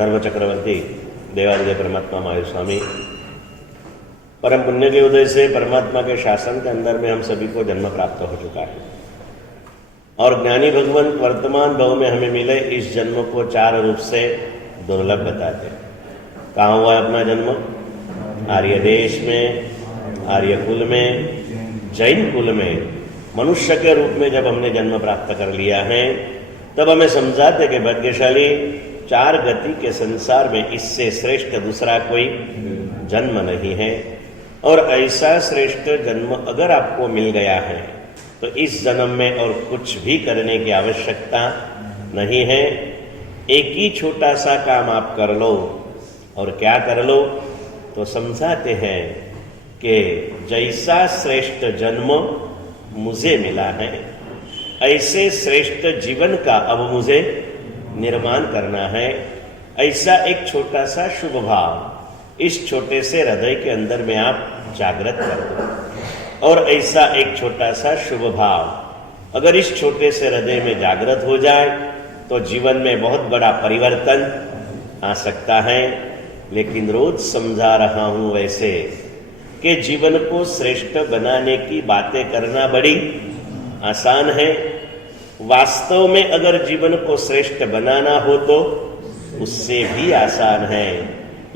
धर्म चक्रवर्ती देवादिदेव परमात्मा महावीर स्वामी परम पुण्य के उदय से परमात्मा के शासन के अंदर में हम सभी को जन्म प्राप्त हो चुका है और ज्ञानी भगवंत वर्तमान भाव में हमें मिले इस जन्म को चार रूप से दुर्लभ बताते हैं। कहाँ हुआ है अपना जन्म? आर्य देश में, आर्य कुल में, जैन कुल में मनुष्य के रूप में जब हमने जन्म प्राप्त कर लिया है तब हमें समझाते कि भाग्यशाली चार गति के संसार में इससे श्रेष्ठ दूसरा कोई जन्म नहीं है और ऐसा श्रेष्ठ जन्म अगर आपको मिल गया है तो इस जन्म में और कुछ भी करने की आवश्यकता नहीं है। एक ही छोटा सा काम आप कर लो और क्या कर लो तो समझाते हैं कि जैसा श्रेष्ठ जन्म मुझे मिला है ऐसे श्रेष्ठ जीवन का अब मुझे निर्माण करना है। ऐसा एक छोटा सा शुभ भाव इस छोटे से हृदय के अंदर में आप जागृत कर दो और ऐसा एक छोटा सा शुभ भाव अगर इस छोटे से हृदय में जागृत हो जाए तो जीवन में बहुत बड़ा परिवर्तन आ सकता है। लेकिन रोज समझा रहा हूं वैसे कि जीवन को श्रेष्ठ बनाने की बातें करना बड़ी आसान है, वास्तव में अगर जीवन को श्रेष्ठ बनाना हो तो उससे भी आसान है।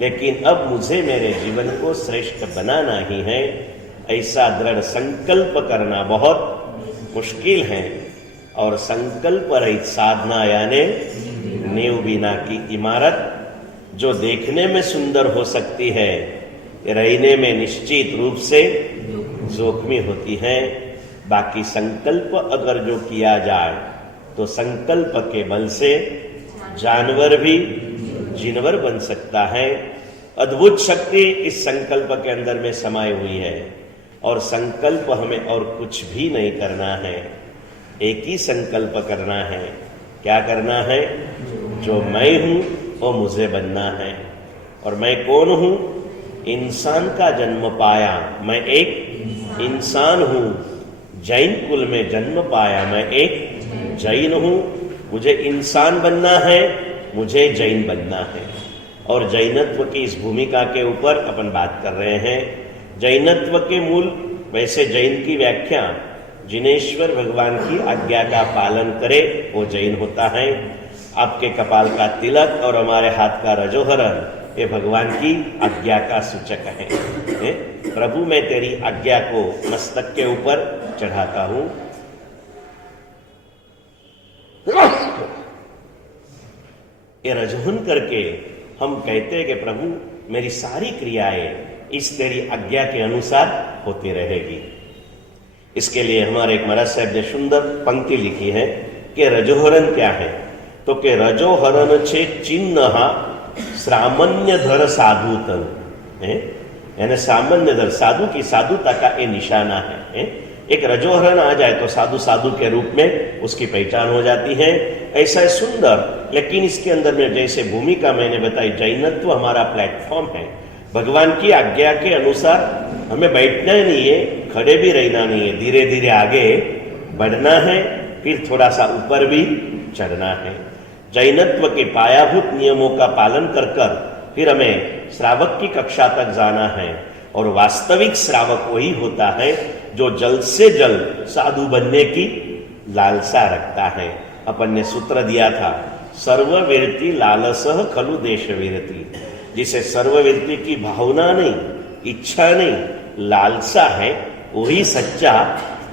लेकिन अब मुझे मेरे जीवन को श्रेष्ठ बनाना ही है ऐसा दृढ़ संकल्प करना बहुत मुश्किल है और संकल्प रहित साधना यानी नींव बिना की इमारत जो देखने में सुंदर हो सकती है रहने में निश्चित रूप से जोखमी होती है। बाकी संकल्प अगर जो किया जाए तो संकल्प के बल से जानवर भी जिनवर बन सकता है। अद्भुत शक्ति इस संकल्प के अंदर में समाई हुई है और संकल्प हमें और कुछ भी नहीं करना है, एक ही संकल्प करना है। क्या करना है? जो मैं हूं वो मुझे बनना है। और मैं कौन हूं? इंसान का जन्म पाया, मैं एक इंसान हूं। जैन कुल में जन्म पाया, मैं एक जैन हूं। मुझे इंसान बनना है, मुझे जैन बनना है। और जैनत्व की इस भूमिका के ऊपर अपन बात कर रहे हैं। जैनत्व के मूल, वैसे जैन की व्याख्या जिनेश्वर भगवान की आज्ञा का पालन करे वो जैन होता है। आपके कपाल का तिलक और हमारे हाथ का रजोहरण ये भगवान की आज्ञा का सूचक है। प्रभु मैं तेरी आज्ञा को मस्तक के ऊपर चढ़ाता हूं। ये रजोहन करके हम कहते हैं कि प्रभु मेरी सारी क्रियाएं इस तेरी आज्ञा के अनुसार होती रहेगी। इसके लिए हमारे एक महाराज साहब ने सुंदर पंक्ति लिखी है कि रजोहरण क्या है तो कि रजोहरण छे चिन्ह सामान्य धर साधुतन यानी सामान्य धर साधु की साधुता का ये निशाना है। एक रजोहरण आ जाए तो साधु साधु के रूप में उसकी पहचान हो जाती है। ऐसा है सुंदर, लेकिन इसके अंदर में जैसे भूमिका मैंने बताई, जैनत्व हमारा प्लेटफॉर्म है। भगवान की आज्ञा के अनुसार हमें बैठना ही नहीं है, खड़े भी रहना नहीं है, धीरे धीरे आगे बढ़ना है, फिर थोड़ा सा ऊपर भी चढ़ना है। जैनत्व के पायाभूत नियमों का पालन कर कर फिर हमें श्रावक की कक्षा तक जाना है। और वास्तविक श्रावक वही होता है जो जल्द से जल्द साधु बनने की लालसा रखता है। अपन ने सूत्र दिया था, सर्ववीरति लालसः खलु देशवीरति। जिसे सर्ववीरति की भावना नहीं, इच्छा नहीं, लालसा है, वही सच्चा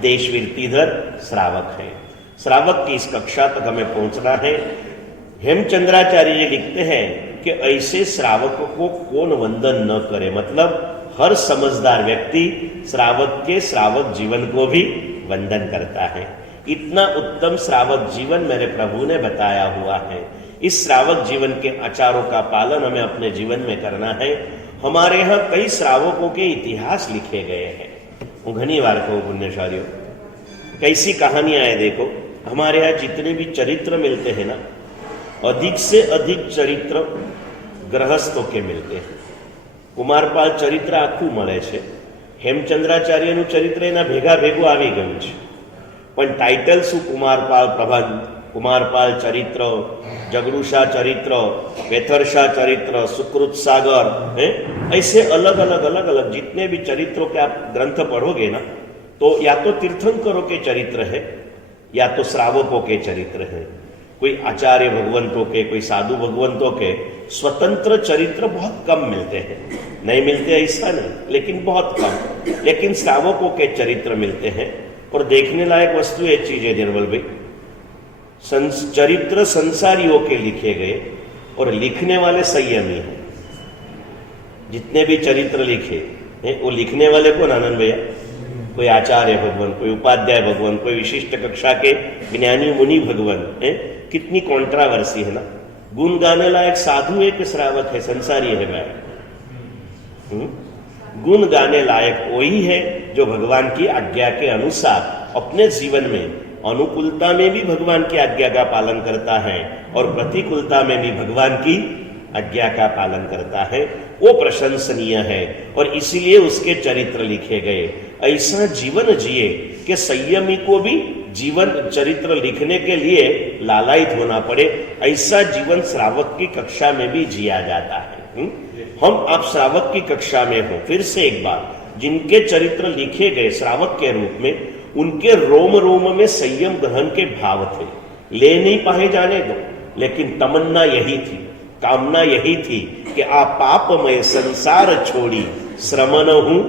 देशवीरतिधर श्रावक है। श्रावक की इस कक्षा तक हमें पहुंचना है। हेमचंद्राचार्य जी लिखते हैं कि ऐसे श्रावक को कौन वंदन न करे, मतलब हर समझदार व्यक्ति श्रावक के श्रावक जीवन को भी वंदन करता है। इतना उत्तम श्रावक जीवन मेरे प्रभु ने बताया हुआ है। इस श्रावक जीवन के आचारों का पालन हमें अपने जीवन में करना है। हमारे यहाँ कई श्रावकों के इतिहास लिखे गए हैं। घनी बार को पुण्यशालियों कैसी कहानियां है देखो। हमारे यहाँ जितने भी चरित्र मिलते हैं ना, अधिक से अधिक चरित्र गृहस्थों के मिलते हैं। कुमारपाल चरित्र आखું મળે છે, હેમચંદ્રાચાર્યનું ચરિત્ર એના ભેગા ભેગું આવી ગયું છે, પણ ટાઇટલ શું? કુમારપાલ પ્રબંધ, कुमारपाल चरित्र, जगरूषा चरित्र, वेथरशा चरित्र, सुकृत सागर है, ऐसे अलग अलग जितने भी चरित्रों के आप ग्रंथ पढ़ोगे ना, तो या तो तीर्थंकरों के चरित्र है या तो श्रावकों के चरित्र है। कोई आचार्य भगवंतों के, कोई साधु भगवंतों के स्वतंत्र चरित्र बहुत कम मिलते हैं। नहीं मिलते ऐसा नहीं, लेकिन बहुत कम। लेकिन श्रावकों के चरित्र मिलते हैं। और देखने लायक वस्तु एक चीज है निर्मल भाई, चरित्र संसारियों के लिखे गए और लिखने वाले संयमी हैं। जितने भी चरित्र लिखे हैं वो लिखने वाले कौन? आनंद भैया, कोई आचार्य भगवान, कोई उपाध्याय भगवान, कोई विशिष्ट कक्षा के ज्ञानी मुनि भगवान है। कितनी कॉन्ट्रावर्सी है ना। गुण गाने लायक साधु है कि श्रावक है? संसारी है भाई। गुण गाने लायक वही है जो भगवान की आज्ञा के अनुसार अपने जीवन में अनुकूलता में भी भगवान की आज्ञा का पालन करता है और प्रतिकूलता में भी भगवान की आज्ञा का पालन करता है। वो प्रशंसनीय है और इसीलिए उसके चरित्र लिखे गए। ऐसा जीवन जिए कि संयमी को भी जीवन चरित्र लिखने के लिए लालायित होना पड़े, ऐसा जीवन श्रावक की कक्षा में भी जिया जाता है। हम आप श्रावक की कक्षा में हो, फिर से एक बार, जिनके चरित्र लिखे गए श्रावक के रूप में, उनके रोम रोम में संयम ग्रहण के भाव थे। ले नहीं पाए जाने दो, लेकिन तमन्ना यही थी, कामना यही थी कि आप पापमय संसार छोड़ी श्रमण हूं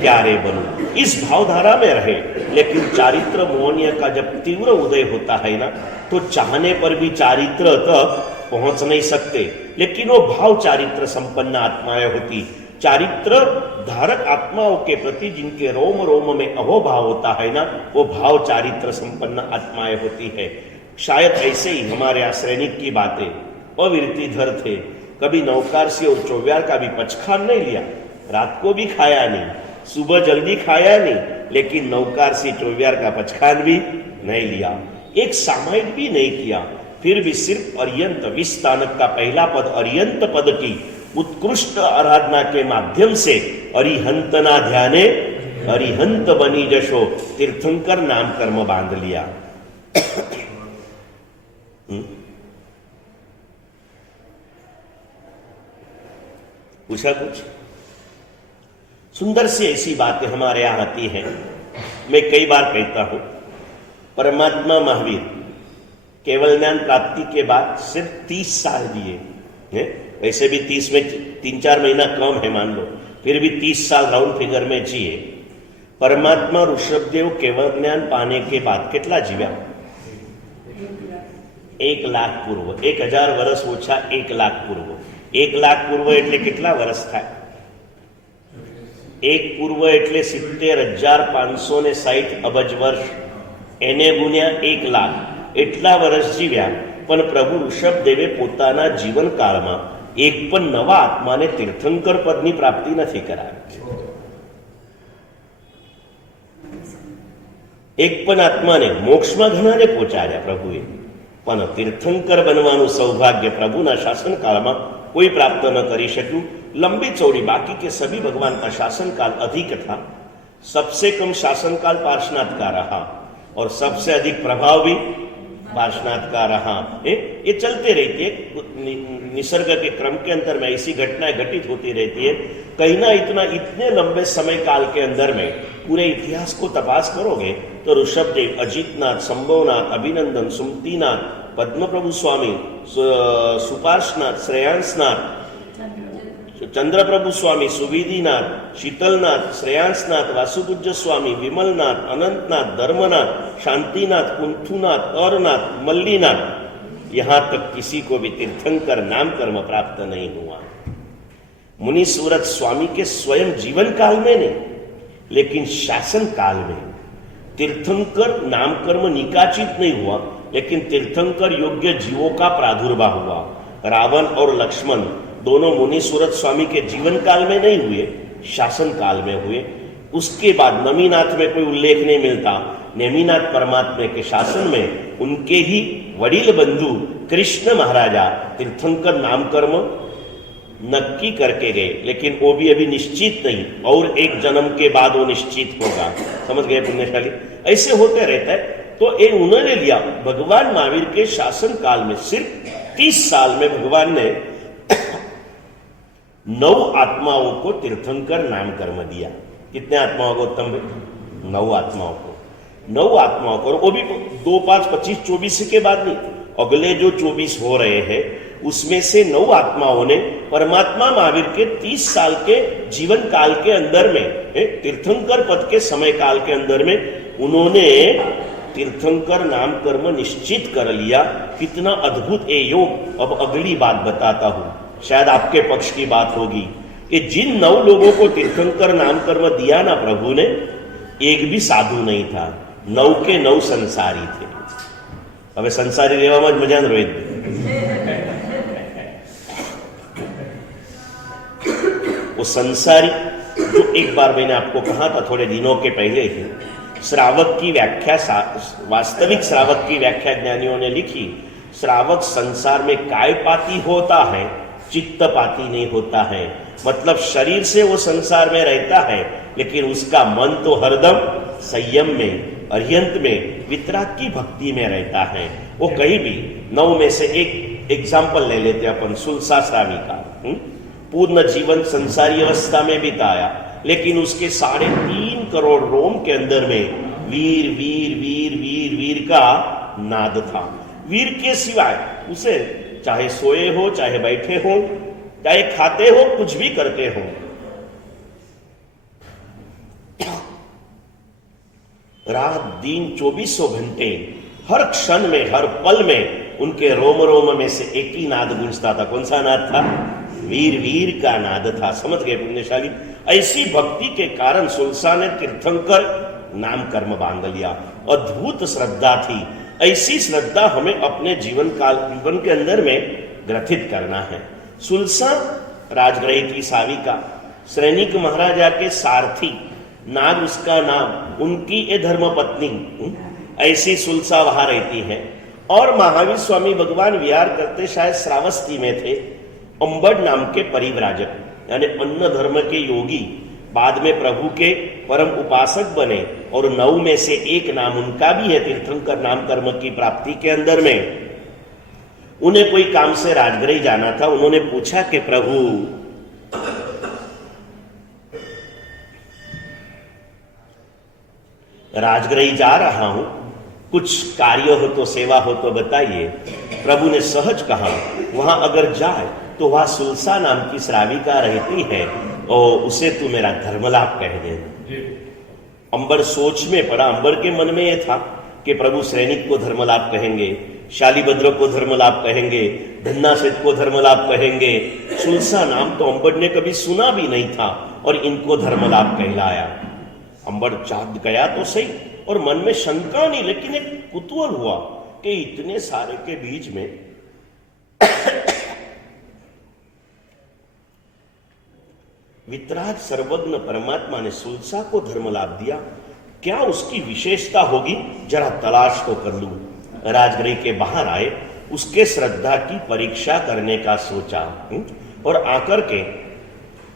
प्यारे बनूं। इस भावधारा में रहे। लेकिन चारित्र मोहनीय का जब तीव्र उदय होता है ना, तो चाहने पर भी चारित्र तक पहुंच नहीं सकते। लेकिन वो भाव चारित्र संपन्न आत्माएं होती। चारित्र धारक आत्माओं के प्रति जिनके रोम रोम में अहोभाव होता है ना, वो भाव चारित्र संपन्न आत्माएं होती है। शायद ऐसे ही हमारे आश्रयनिक की बातें, अविरतिधर थे, कभी नौकारसी और चौव्यार का भी पचखान नहीं लिया, रात को भी खाया नहीं, सुबह जल्दी खाया नहीं, लेकिन नौकारसी चौव्यार का पचखान भी नहीं लिया, एक सामायिक भी नहीं किया। फिर भी सिर्फ अर्यंत विस्तानक का पहला पद अर्यंत पद की उत्कृष्ट आराधना के माध्यम से अरिहंत ना ध्याने अरिहंत बनी जशो तीर्थंकर नाम कर्म बांध लिया। पूछा कुछ? सुंदर सी ऐसी बातें हमारे यहां आती हैं। मैं कई बार कहता हूं, परमात्मा महावीर केवल ज्ञान प्राप्ति के बाद सिर्फ 30 साल जिए हैं। वैसे भी 30 में 3-4 महीना कम है मान लो, फिर भी 30 साल राउंड फिगर में जिए। परमात्मा ऋषभदेव केवल ज्ञान पाने के बाद कितना जीव्या? 1 लाख पूर्व, 1000 वर्ष ओछा 1 लाख पूर्व। 1 लाख पूर्व એટલે કેટલા વર્ષ થાય? 1 પૂર્વ એટલે 70,560 અબજ વર્ષ, એને ગુણ્યા 1 લાખ, એટલા વર્ષ જીવ્યા। પણ પ્રભુ ઋષભદેવે પોતાના જીવનકાળમાં એક પણ નવા આત્માને તીર્થંકર પદની પ્રાપ્તિ નથી કરાવી। એક પણ આત્માને મોક્ષમાં ઘણાને પહોંચાડ્યા પ્રભુએ, પણ તીર્થંકર બનવાનું સૌભાગ્ય પ્રભુના શાસનકાળમાં कोई प्राप्त न करी सक्यू। लंबी चौड़ी बाकी के सभी भगवान का शासनकाल अधिक था। सबसे कम शासनकाल पार्श्वनाथ का रहा और सबसे अधिक प्रभाव भी पार्श्वनाथ का रहा। ये चलते रहती है, निसर्ग के क्रम के अंतर में ऐसी घटनाएं घटित होती रहती है। कहीं ना इतने लंबे समय काल के अंदर में पूरे इतिहास को तपास करोगे तो ऋषभदेव, अजितनाथ, संभवनाथ, अभिनंदन, सुमतीनाथ, पद्म प्रभु स्वामी, सुपार्शनाथ, श्रेयांसनाथ, चंद्र प्रभु स्वामी, सुविधिनाथ, शीतलनाथ, श्रेयांसनाथ, वासुपूज्य स्वामी, विमलनाथ, अनंतनाथ, धर्मनाथ, शांतिनाथ, कुंथुनाथ, औरनाथ, मल्लीनाथ, यहां तक किसी को भी तीर्थंकर नाम कर्म प्राप्त नहीं हुआ। मुनि सूरत स्वामी के स्वयं जीवन काल में नहीं, लेकिन शासन काल में तीर्थंकर नाम कर्म निकाचित नहीं हुआ, लेकिन तीर्थंकर योग्य जीवों का प्रादुर्भाव हुआ। रावण और लक्ष्मण दोनों मुनि सूरत स्वामी के जीवन काल में नहीं हुए, शासन काल में हुए। उसके बाद नमीनाथ में कोई उल्लेख नहीं मिलता। नेमिनाथ परमात्मा के शासन में उनके ही वडील बंधु कृष्ण महाराजा तीर्थंकर नाम कर्म नक्की करके गए, लेकिन वो भी अभी निश्चित नहीं, और एक जन्म के बाद वो निश्चित होगा। समझ गए पुण्यशाली? ऐसे होते रहता है। तो ये उन्होंने लिया। भगवान महावीर के शासन काल में सिर्फ 30 साल में भगवान ने 9 आत्माओं को तीर्थंकर नाम कर्म दिया। कितने आत्माओं को उत्तम भाई? 9 आत्माओं को। 9 आत्माओं को, वो भी 2, 5, 25, 24 के बाद नहीं, अगले जो 24 हो रहे हैं उसमें से 9 आत्माओं ने परमात्मा महावीर के 30 साल के जीवन काल के अंदर में, तीर्थंकर पद के समय काल के अंदर में उन्होंने तीर्थंकर नाम कर्म निश्चित कर लिया। कितना अद्भुत ये योग। अब अगली बात बताता हूं, शायद आपके पक्ष की बात होगी कि जिन 9 लोगों को तीर्थंकर नाम कर्म दिया ना प्रभु ने, एक भी साधु नहीं था। 9 के 9 संसारी थे। अब संसारी रेवा में मजा रोहित, वो संसारी जो एक बार मैंने आपको कहा था थोड़े दिनों के पहले ही, श्रावक की व्याख्या, वास्तविक श्रावक की व्याख्या ज्ञानियों ने लिखी। श्रावक संसार में कायपाती होता है, चित्तपाती नहीं होता है। मतलब शरीर से वो संसार में रहता है, लेकिन उसका मन तो हरदम संयम में, अर्यंत में, वितराग की भक्ति में रहता है। वो कहीं भी 9 में से एक एग्जाम्पल ले लेते अपन, सुलसा श्रावी का। पूर्ण जीवन संसारी अवस्था में बिताया, लेकिन उसके 3.5 करोड़ रोम के अंदर में वीर वीर वीर वीर वीर का नाद था। वीर के सिवाय उसे चाहे सोए हो, चाहे बैठे हो, चाहे खाते हो, कुछ भी करते हो, रात दिन 24 घंटे हर क्षण में, हर पल में उनके रोम रोम में से एक ही नाद गूंजता था। कौन सा नाद था? वीर वीर का नाद था। समझ गए पुण्यशाली? ऐसी भक्ति के कारण सुलसा ने तीर्थंकर नाम कर्म बांध लिया। अद्भुत श्रद्धा थी। ऐसी श्रद्धा हमें अपने जीवन के अंदर में ग्रथित करना है। सुलसा राजग्रही की साविका, सैनिक महाराजा के सारथी, नाग उसका नाम, उनकी ये धर्म पत्नी, ऐसी सुलसा वहां रहती है। और महावीर स्वामी भगवान विहार करते शायद श्रावस्ती में थे। अंबड़ नाम के परिव्राजक, यानी अन्न धर्म के योगी, बाद में प्रभु के परम उपासक बने। और 9 में से एक नाम उनका भी है तीर्थंकर नाम कर्म की प्राप्ति के अंदर में। उन्हें कोई काम से राजगृह जाना था। उन्होंने पूछा कि प्रभु, राजगृह जा रहा हूं, कुछ कार्य हो तो, सेवा हो तो बताइए। प्रभु ने सहज कहा, वहां अगर जाए तो वहां सुलसा नाम की श्राविका रहती है और उसे तू मेरा धर्मलाभ कह देना। अंबर सोच में पड़ा। अंबर के मन में यह था कि प्रभु सैनिक को धर्मलाभ कहेंगे, शालीभद्र को धर्मलाभ कहेंगे, धन्नासेठ को धर्मलाभ कहेंगे। सुलसा नाम तो अंबर ने कभी सुना भी नहीं था और इनको धर्मलाभ कहलाया। अंबर जाग गया तो सही, और मन में शंका नहीं, लेकिन एक कुतूहल हुआ कि इतने सारे के बीच में वितराग सर्वज्ञ परमात्मा ने सुलसा को धर्मलाभ दिया। क्या उसकी विशेषता होगी? जरा तलाश तो कर लूं। राजगृह के बाहर आए, उसके श्रद्धा की परीक्षा करने का सोचा, और आकर के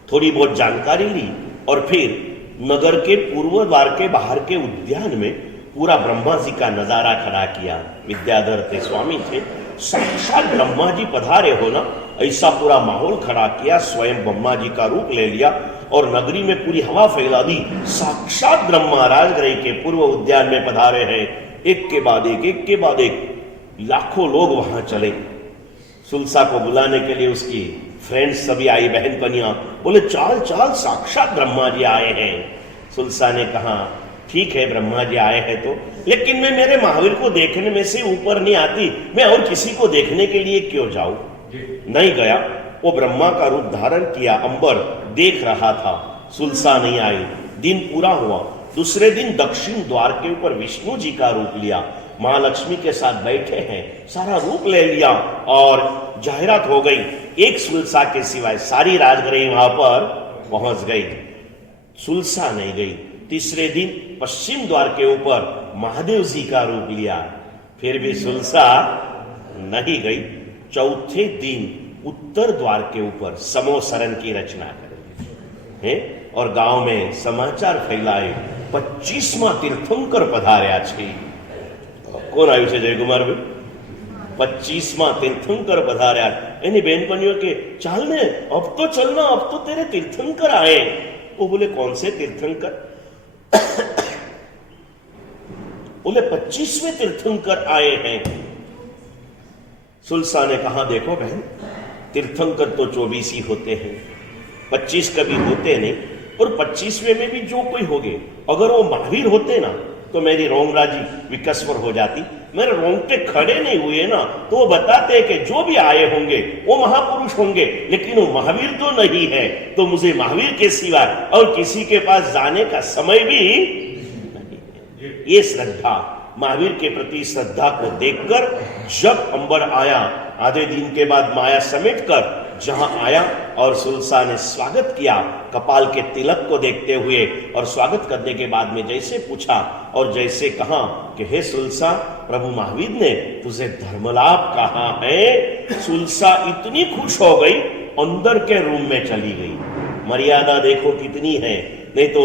थोड़ी बहुत जानकारी ली। और फिर नगर के पूर्व द्वार के बाहर के उद्यान में पूरा ब्रह्मा जी का नजारा खड़ा किया। विद्याधर थे, स्वामी थे, साक्षात ब्रह्मा जी पधारे हो ना, ऐसा पूरा माहौल खड़ा किया। स्वयं ब्रह्मा जी का रूप ले लिया और नगरी में पूरी हवा फैला दी। साक्षात ब्रह्मा राजगृह के पूर्व उद्यान में पधारे हैं। एक के बाद एक लाखों लोग वहां चले। सुलसा को बुलाने के लिए उसकी फ्रेंड्स सभी आई, बहन कन्या, बोले चाल चाल, साक्षात ब्रह्मा जी आए हैं। सुलसा ने कहा, ठीक है ब्रह्मा जी आए हैं तो, लेकिन मैं मेरे महावीर को देखने में से ऊपर नहीं आती, मैं और किसी को देखने के लिए क्यों जाऊं? नहीं गया। वो ब्रह्मा का रूप धारण किया। अंबर देख रहा था, सुलसा नहीं आई। दिन पूरा हुआ। दूसरे दिन दक्षिण द्वार के ऊपर विष्णु जी का रूप लिया, महालक्ष्मी के साथ बैठे हैं, सारा रूप ले लिया और जाहिरात हो गई। एक सुलसा के सिवाय सारी राजगृह वहां पर पहुंच गई। सुलसा नहीं गई। तीसरे दिन पश्चिम द्वार के ऊपर महादेव जी का रूप लिया, फिर भी सुलसा नहीं गई। चौथे दिन उत्तर द्वार के ऊपर समोसरण की रचना करें और गांव में समाचार फैलाए, 25वां तीर्थंकर पधार्या छे। કોણ આવ્યું છે જયકુમારભાઈ? 25માં तीर्थंकर पधार्या। एनी बहनपनियों के चल ने अब तो चलना, अब तो तेरे तीर्थंकर आए। वो बोले कौन से तीर्थंकर? बोले 25वें तीर्थंकर आए हैं। सुल्सा ने कहा देखो बहन, तीर्थंकर तो 24 ही होते हैं, 25 कभी होते नहीं। और 25वें में भी जो कोई होगे, अगर वो महावीर होते ना तो मेरी रोंगराजी विकस्वर हो जाती। मेरे रोंगटे खड़े नहीं हुए ना तो वो बताते कि जो भी आए होंगे वो महापुरुष होंगे, लेकिन वो महावीर तो नहीं है, तो मुझे महावीर के सिवा और किसी के पास जाने का समय भी नहीं है। ये श्रद्धा, महावीर के प्रति श्रद्धा को देखकर जब अंबर आया, आधे दिन के बाद माया समेट कर जहां आया और सुल्सा ने स्वागत किया कपाल के तिलक को देखते हुए, और स्वागत करने के बाद में जैसे पूछा और जैसे कहा कि हे सुल्सा, प्रभु महावीर ने तुझे धर्मलाभ कहा है। सुल्सा इतनी खुश हो गई, अंदर के रूम में चली गई। मर्यादा देखो कितनी है, नहीं तो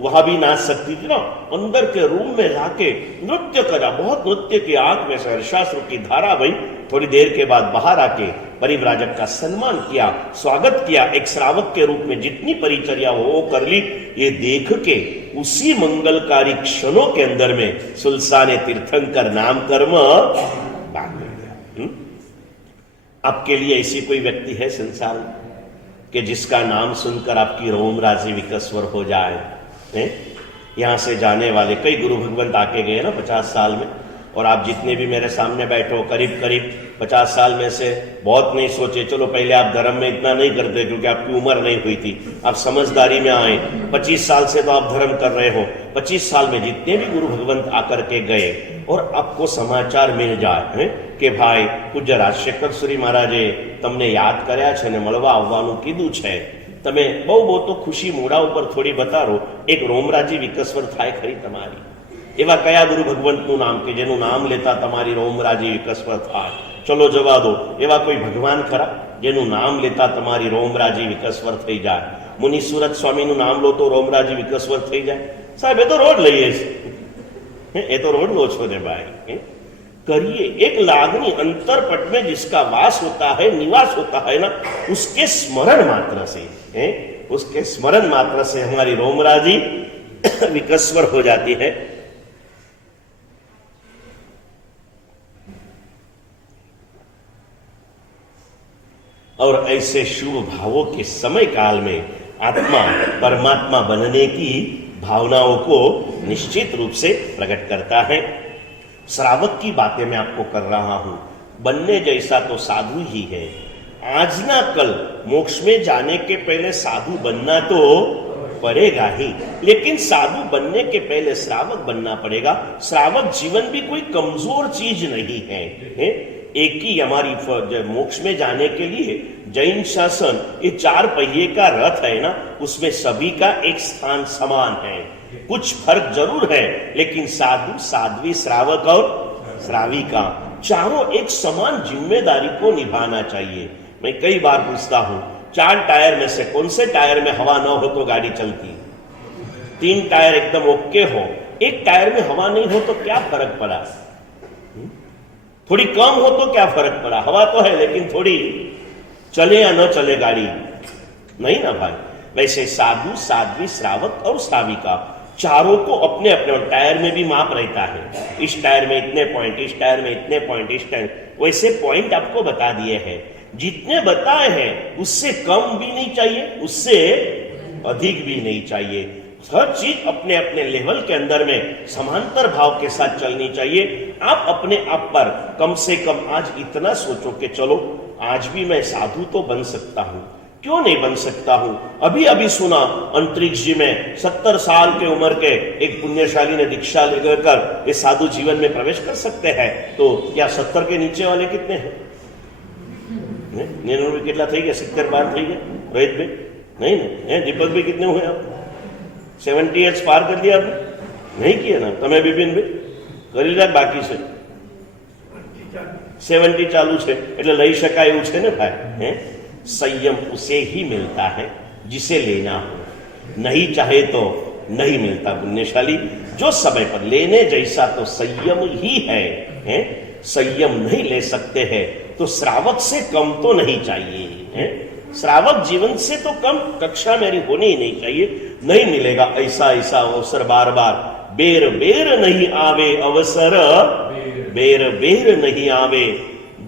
वहां भी नाच सकती थी ना। अंदर के रूम में जाके नृत्य करा, बहुत नृत्य की आंख में से हर्षाश्रु की धारा बही। थोड़ी देर के बाद बाहर आके परिव्राजक का सम्मान किया, स्वागत किया, एक श्रावक के रूप में जितनी परिचर्या हो वो कर ली। ये देख के उसी मंगलकारी क्षणों के अंदर में सुल्सा ने तीर्थंकर नाम कर्म बांध लिया। आपके लिए ऐसी कोई व्यक्ति है संसार में कि जिसका नाम सुनकर आपकी रोम राजी विकस्वर हो जाए? यहां से जाने वाले कई गुरु भगवंत आके गए ना 50 साल में, और आप जितने भी मेरे सामने बैठे हो करीब करीब 50 साल में से बहुत नहीं सोचे, चलो पहले आप धर्म में इतना नहीं करते क्योंकि आपकी उम्र नहीं हुई थी, आप समझदारी में आए। 25 साल से तो आप धर्म कर रहे हो। 25 साल में जितने भी गुरु भगवंत आकर के गए और आपको समाचार मिल जाए કે ભાઈ પૂજ્ય રાજશેખર સુરી મહારાજે તમને યાદ કર્યા છે ને મળવા આવવાનું કીધું છે, તમે બહુ તો ખુશી મોઢા ઉપર થોડી બતારો, એક રોમરાજી વિકસ્વર થાય ખરી તમારી? એવા કયા ગુરુ ભગવંતનું નામ કે જેનું નામ લેતા તમારી રોમરાજી વિકસ્વર થાય? ચલો જવા દો, એવા કોઈ ભગવાન ખરા જેનું નામ લેતા તમારી રોમરાજી વિકસ્વર થઈ જાય? મુનિ સુરત સ્વામીનું નામ લો તો રોમરાજી વિકસ્વર થઈ જાય? સાહેબ એ તો રોડ લઈએ છે, એ તો રોડ લો છો ને ભાઈ। करिए एक लागनी अंतरपट में जिसका वास होता है, निवास होता है ना, उसके स्मरण मात्र से उसके स्मरण मात्र से हमारी रोमराजी विकस्वर हो जाती है। और ऐसे शुभ भावों के समय काल में आत्मा परमात्मा बनने की भावनाओं को निश्चित रूप से प्रकट करता है। श्रावक की बातें मैं आपको कर रहा हूं, बनने जैसा तो साधु ही है। आज ना कल मोक्ष में जाने के पहले साधु बनना तो पड़ेगा ही, लेकिन साधु बनने के पहले श्रावक बनना पड़ेगा। श्रावक जीवन भी कोई कमजोर चीज नहीं है। एक ही हमारी मोक्ष में जाने के लिए जैन शासन ये 4 पहिए का रथ है ना, उसमें सभी का एक स्थान समान है। कुछ फर्क जरूर है, लेकिन साधु, साध्वी, श्रावक और श्राविका चारों एक समान जिम्मेदारी को निभाना चाहिए। मैं कई बार पूछता हूं, 4 टायर में से कौन से टायर में हवा न हो तो गाड़ी चलती? 3 टायर एकदम ओके हो, एक टायर में हवा नहीं हो तो क्या फर्क पड़ा? थोड़ी कम हो तो क्या फर्क पड़ा? हवा तो है लेकिन थोड़ी चले या न चले गाड़ी, नहीं ना भाई। वैसे साधु, साध्वी, श्रावक और श्राविका चारों को अपने अपने टायर में भी माप रहता है। इस टायर में इतने पॉइंट, इस टायर में इतने पॉइंट, इस टायर वैसे पॉइंट आपको बता दिए हैं। जितने बताए हैं उससे कम भी नहीं चाहिए, उससे अधिक भी नहीं चाहिए। हर चीज अपने अपने लेवल के अंदर में समांतर भाव के साथ चलनी चाहिए। आप अपने आप पर कम से कम आज इतना सोचो कि चलो आज भी मैं साधु तो बन सकता हूं, क्यों नहीं बन सकता हूं? अभी अभी सुना अंतरिक्ष जी में 70 साल के उम्र के एक पुण्यशाली ने दीक्षा लेकर ये साधु जीवन में प्रवेश कर सकते हैं। तो क्या 70 के नीचे वाले कितने हैं? 99 कितना થઈ ગયા? 70 पार થઈ ગયા रोहित भाई? नहीं ना? दीपक भाई कितने हुए आप? 70 इयर्स पार कर दिया आपने? नहीं किया ना? તમે બિપિન ભાઈ કરી લે, बाकी છે 70 ચાલુ છે એટલે લઈ શકાય એવું છે ને ભાઈ। संयम उसे ही मिलता है जिसे लेना हो, नहीं चाहे तो नहीं मिलता। पुण्यशाली जो समय पर लेने जैसा तो संयम ही है? संयम नहीं ले सकते हैं तो श्रावक से कम तो नहीं चाहिए है? श्रावक जीवन से तो कम कक्षा मेरी होनी ही नहीं चाहिए। नहीं मिलेगा ऐसा ऐसा अवसर बार बार, बेर बेर नहीं आवे अवसर, बेर बेर नहीं आवे,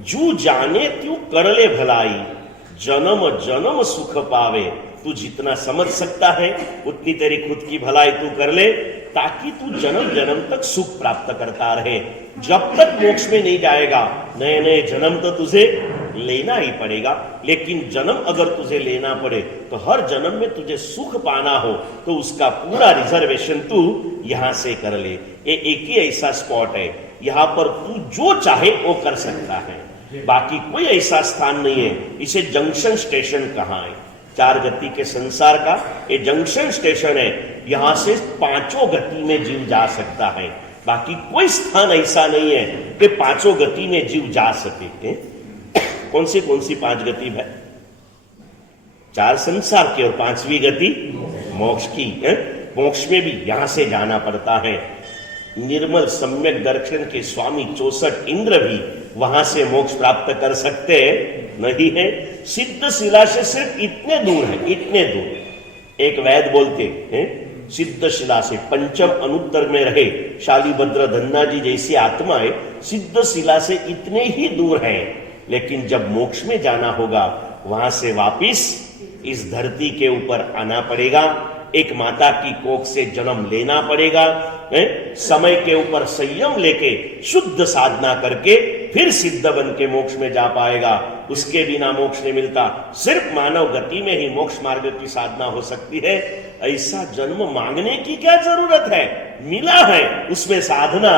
जू जाने त्यू कर ले भलाई, जन्म जन्म सुख पावे। तू जितना समझ सकता है उतनी तेरी खुद की भलाई तू कर ले, ताकि तू जन्म जन्म तक सुख प्राप्त करता रहे। जब तक मोक्ष में नहीं जाएगा नए नए जन्म तो तुझे लेना ही पड़ेगा, लेकिन जन्म अगर तुझे लेना पड़े तो हर जन्म में तुझे सुख पाना हो तो उसका पूरा रिजर्वेशन तू यहां से कर ले। ये एक ही ऐसा स्पॉट है, यहां पर तू जो चाहे वो कर सकता है, बाकी कोई ऐसा स्थान नहीं है। इसे जंक्शन स्टेशन कहा है, 4 गति के संसार का ये जंक्शन स्टेशन है। यहां से 5 गति में जीव जा सकता है, बाकी कोई स्थान ऐसा नहीं है कि 5 गति में जीव जा सके। कौन सी 5 गति है? 4 संसार की और 5वीं गति मोक्ष की है। मोक्ष में भी यहां से जाना पड़ता है। निर्मल सम्यक दर्शन के स्वामी 64 इंद्र भी वहां से मोक्ष प्राप्त कर सकते नहीं है। सिद्ध शिला से सिर्फ इतने दूर है, इतने दूर। एक वैद बोलते हैं सिद्ध शिला से पंचम अनुत्तर में रहे शालीभद्र धन्ना जी जैसी आत्माएं सिद्ध शिला से इतने ही दूर है, लेकिन जब मोक्ष में जाना होगा वहां से वापिस इस धरती के ऊपर आना पड़ेगा। एक माता की कोख से जन्म लेना पड़ेगा, समय के ऊपर संयम लेके शुद्ध साधना करके फिर सिद्ध बन के मोक्ष में जा पाएगा। उसके बिना मोक्ष नहीं मिलता। सिर्फ मानव गति में ही मोक्ष मार्ग की साधना हो सकती है। ऐसा जन्म मांगने की क्या जरूरत है? मिला है, उसमें साधना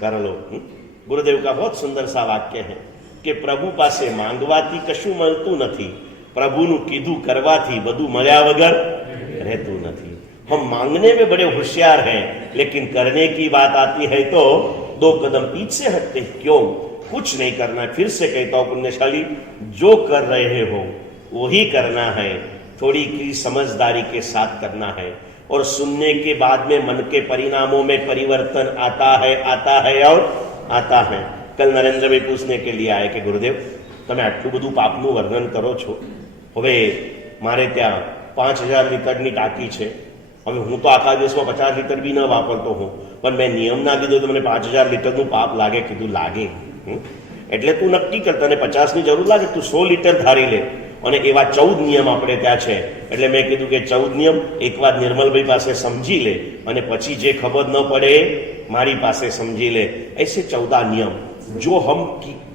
कर लो। गुरुदेव का बहुत सुंदर सा वाक्य है कि प्रभु पासे मांगवाથી કશું મળતું નથી, प्रभुનું કીધું કરવાથી બધું મળ્યા વગર રહેતું નથી। हम मांगने में बड़े होशियार हैं, लेकिन करने की बात आती है तो 2 कदम पीछे हटते। क्यों? कुछ नहीं करना। फिर से कहता हूं पुण्यशाली, जो कर रहे हो वही करना है, थोड़ी की समझदारी के साथ करना है। और सुनने के बाद में मन के परिणामों में परिवर्तन आता है और आता है। कल नरेंद्र भाई पूछने के लिए आए कि गुरुदेव તમે આટલું બધું પાપનું વર્ણન કરો છો, હવે મારે ત્યાં 5000 લિટરની ટાંકી છે, હવે હું તો આખા દિવસમાં 50 લિટર બી ન વાપરતો હું, પણ મેં નિયમ ના લીધો તો મને 5000 લિટરનું પાપ લાગે। કીધું લાગે એટલે તું નક્કી કર, તને 50ની જરૂર લાગે તું 100 લિટર ધારી લે। અને એવા 14 નિયમ આપણે ત્યાં છે, એટલે મેં કીધું કે 14 નિયમ એકવાર નિર્મલભાઈ પાસે સમજી લે અને પછી જે ખબર ન પડે મારી પાસે સમજી ले। ऐसे 14 नियम जो हम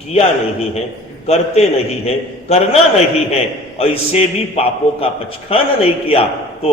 किया नहीं है, करते नहीं है, करना नहीं है, ऐसे भी पापों का पचखान नहीं किया तो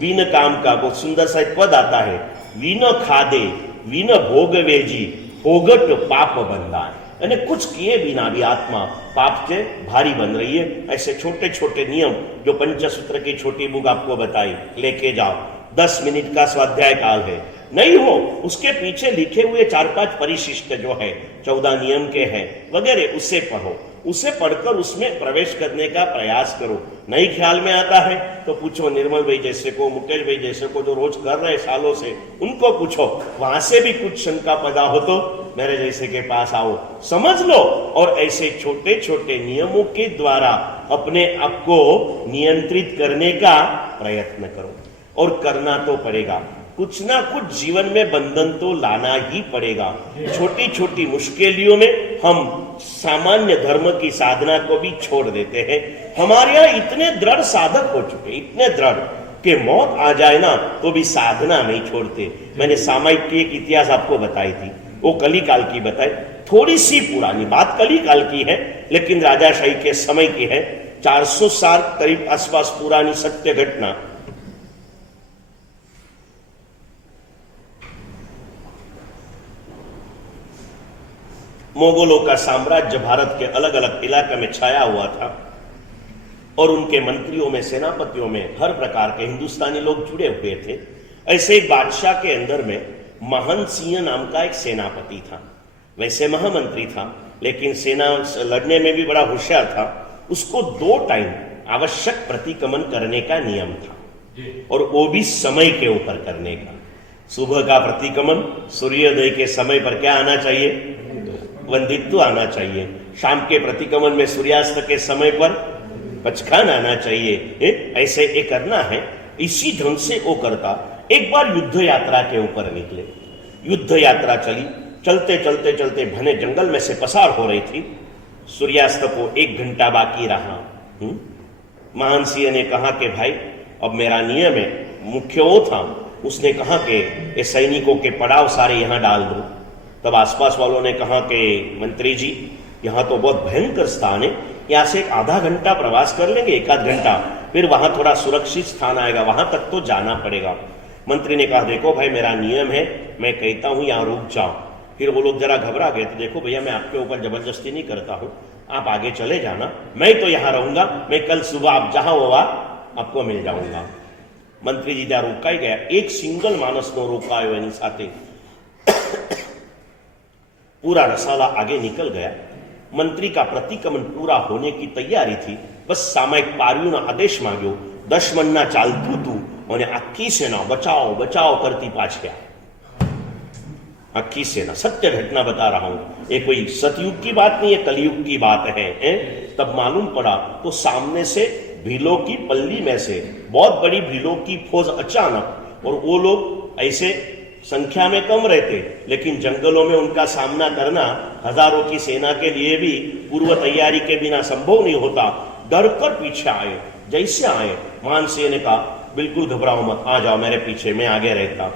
बिन काम का, वो सुंदर सा पद आता है, विन खादे विन भोगवे जी भोगट पाप बंधाए। यानी कुछ किए बिना भी आत्मा पाप से भारी बन रही है। ऐसे छोटे छोटे नियम जो पंचसूत्र की छोटी बुक आपको बताई, लेके जाओ। 10 मिनट का स्वाध्याय काल है, नहीं हो उसके पीछे लिखे हुए 4-5 परिशिष्ट जो है 14 नियम के हैं वगैरह, उसे पढ़ो, उसे पढ़कर उसमें प्रवेश करने का प्रयास करो। नहीं ख्याल में आता है तो पूछो निर्मल भाई जैसे को, मुकेश भाई जैसे को जो रोज कर रहे सालों से, उनको पूछो। वहां से भी कुछ शंका पैदा हो तो मेरे जैसे के पास आओ, समझ लो और ऐसे छोटे छोटे नियमों के द्वारा अपने आप को नियंत्रित करने का प्रयत्न करो। और करना तो पड़ेगा, कुछ ना कुछ जीवन में बंधन तो लाना ही पड़ेगा। छोटी छोटी मुश्किलों में हम सामान्य धर्म की साधना को भी छोड़ देते हैं। हमारे यहाँ इतने दृढ़ साधक हो चुके, इतने दृढ़ कि मौत आ जाए ना तो भी साधना नहीं छोड़ते। मैंने सामायिक की एक इतिहास आपको बताई थी, वो कली काल की बताई, थोड़ी सी पुरानी बात कली काल की है, लेकिन राजाशाही के समय की है। 400 साल करीब आसपास पुरानी सत्य घटना। मोगलों का साम्राज्य भारत के अलग अलग इलाके में छाया हुआ था और उनके मंत्रियों में, सेनापतियों में हर प्रकार के हिंदुस्तानी लोग जुड़े हुए थे। ऐसे एक बादशाह के अंदर में महन सिंह नाम का एक सेनापति था। वैसे महामंत्री था, लेकिन सेना लड़ने में भी बड़ा होशियार था। उसको 2 टाइम आवश्यक प्रतिक्रमण करने का नियम था और वो भी समय के ऊपर करने का। सुबह का प्रतिक्रमण, सूर्योदय के समय पर क्या आना चाहिए? वंदित्व आना चाहिए। शाम के प्रतिक्रमण में सूर्यास्त के समय पर पचखान आना चाहिए। ऐसे ये करना है। इसी ढंग से वो करता। एक बार युद्ध यात्रा के ऊपर निकले। युद्ध यात्रा चली, चलते चलते चलते घने जंगल में से पसार हो रही थी। सूर्यास्त को 1 घंटा बाकी रहा। महान सिंह ने कहा कि भाई अब मेरा नियम है। मुख्य वो था, उसने कहा कि ये सैनिकों के पड़ाव सारे यहां डाल दो। तब आसपास वालों ने कहा कि मंत्री जी यहाँ तो बहुत भयंकर स्थान है, यहाँ से एक आधा घंटा प्रवास कर लेंगे, 1 घंटा, फिर वहां थोड़ा सुरक्षित स्थान आएगा, वहां तक तो जाना पड़ेगा। मंत्री ने कहा देखो भाई मेरा नियम है, मैं कहता हूं यहाँ रुक जाओ। फिर वो लोग जरा घबरा गए। तो देखो भैया मैं आपके ऊपर जबरदस्ती नहीं करता हूं, आप आगे चले जाना, मैं तो यहां रहूंगा, मैं कल सुबह आप जहां होगा आपको मिल जाऊंगा। मंत्री जी ત્યાં રોકાઈ ગયા। એક સિંગલ માણસનો રોકાયો એની સાથે। पूरा रसाला आगे निकल गया। मंत्री का प्रतिक्रमण पूरा होने की तैयारी थी। बस सामयिक पारियों आदेश मांग्यो। 10 મણના ચાલતું હતું અને આખી સેના बचाओ बचाओ करती पाछे। आखी सेना, सत्य घटना बता रहा हूं, ये कोई सतयुग की बात नहीं है, कलयुग की बात है। तब मालूम पड़ा तो सामने से भीलों की पल्ली में से बहुत बड़ी भीलों की फौज अचानक, और वो लोग ऐसे संख्या में कम रहते लेकिन जंगलों में उनका सामना करना हजारों की सेना के लिए भी पूर्व तैयारी के बिना संभव नहीं होता। डरकर पीछे आए। जैसे आए मान सिंह ने कहा बिल्कुल घबराओ मत, आ जाओ मेरे पीछे, मैं आगे रहता।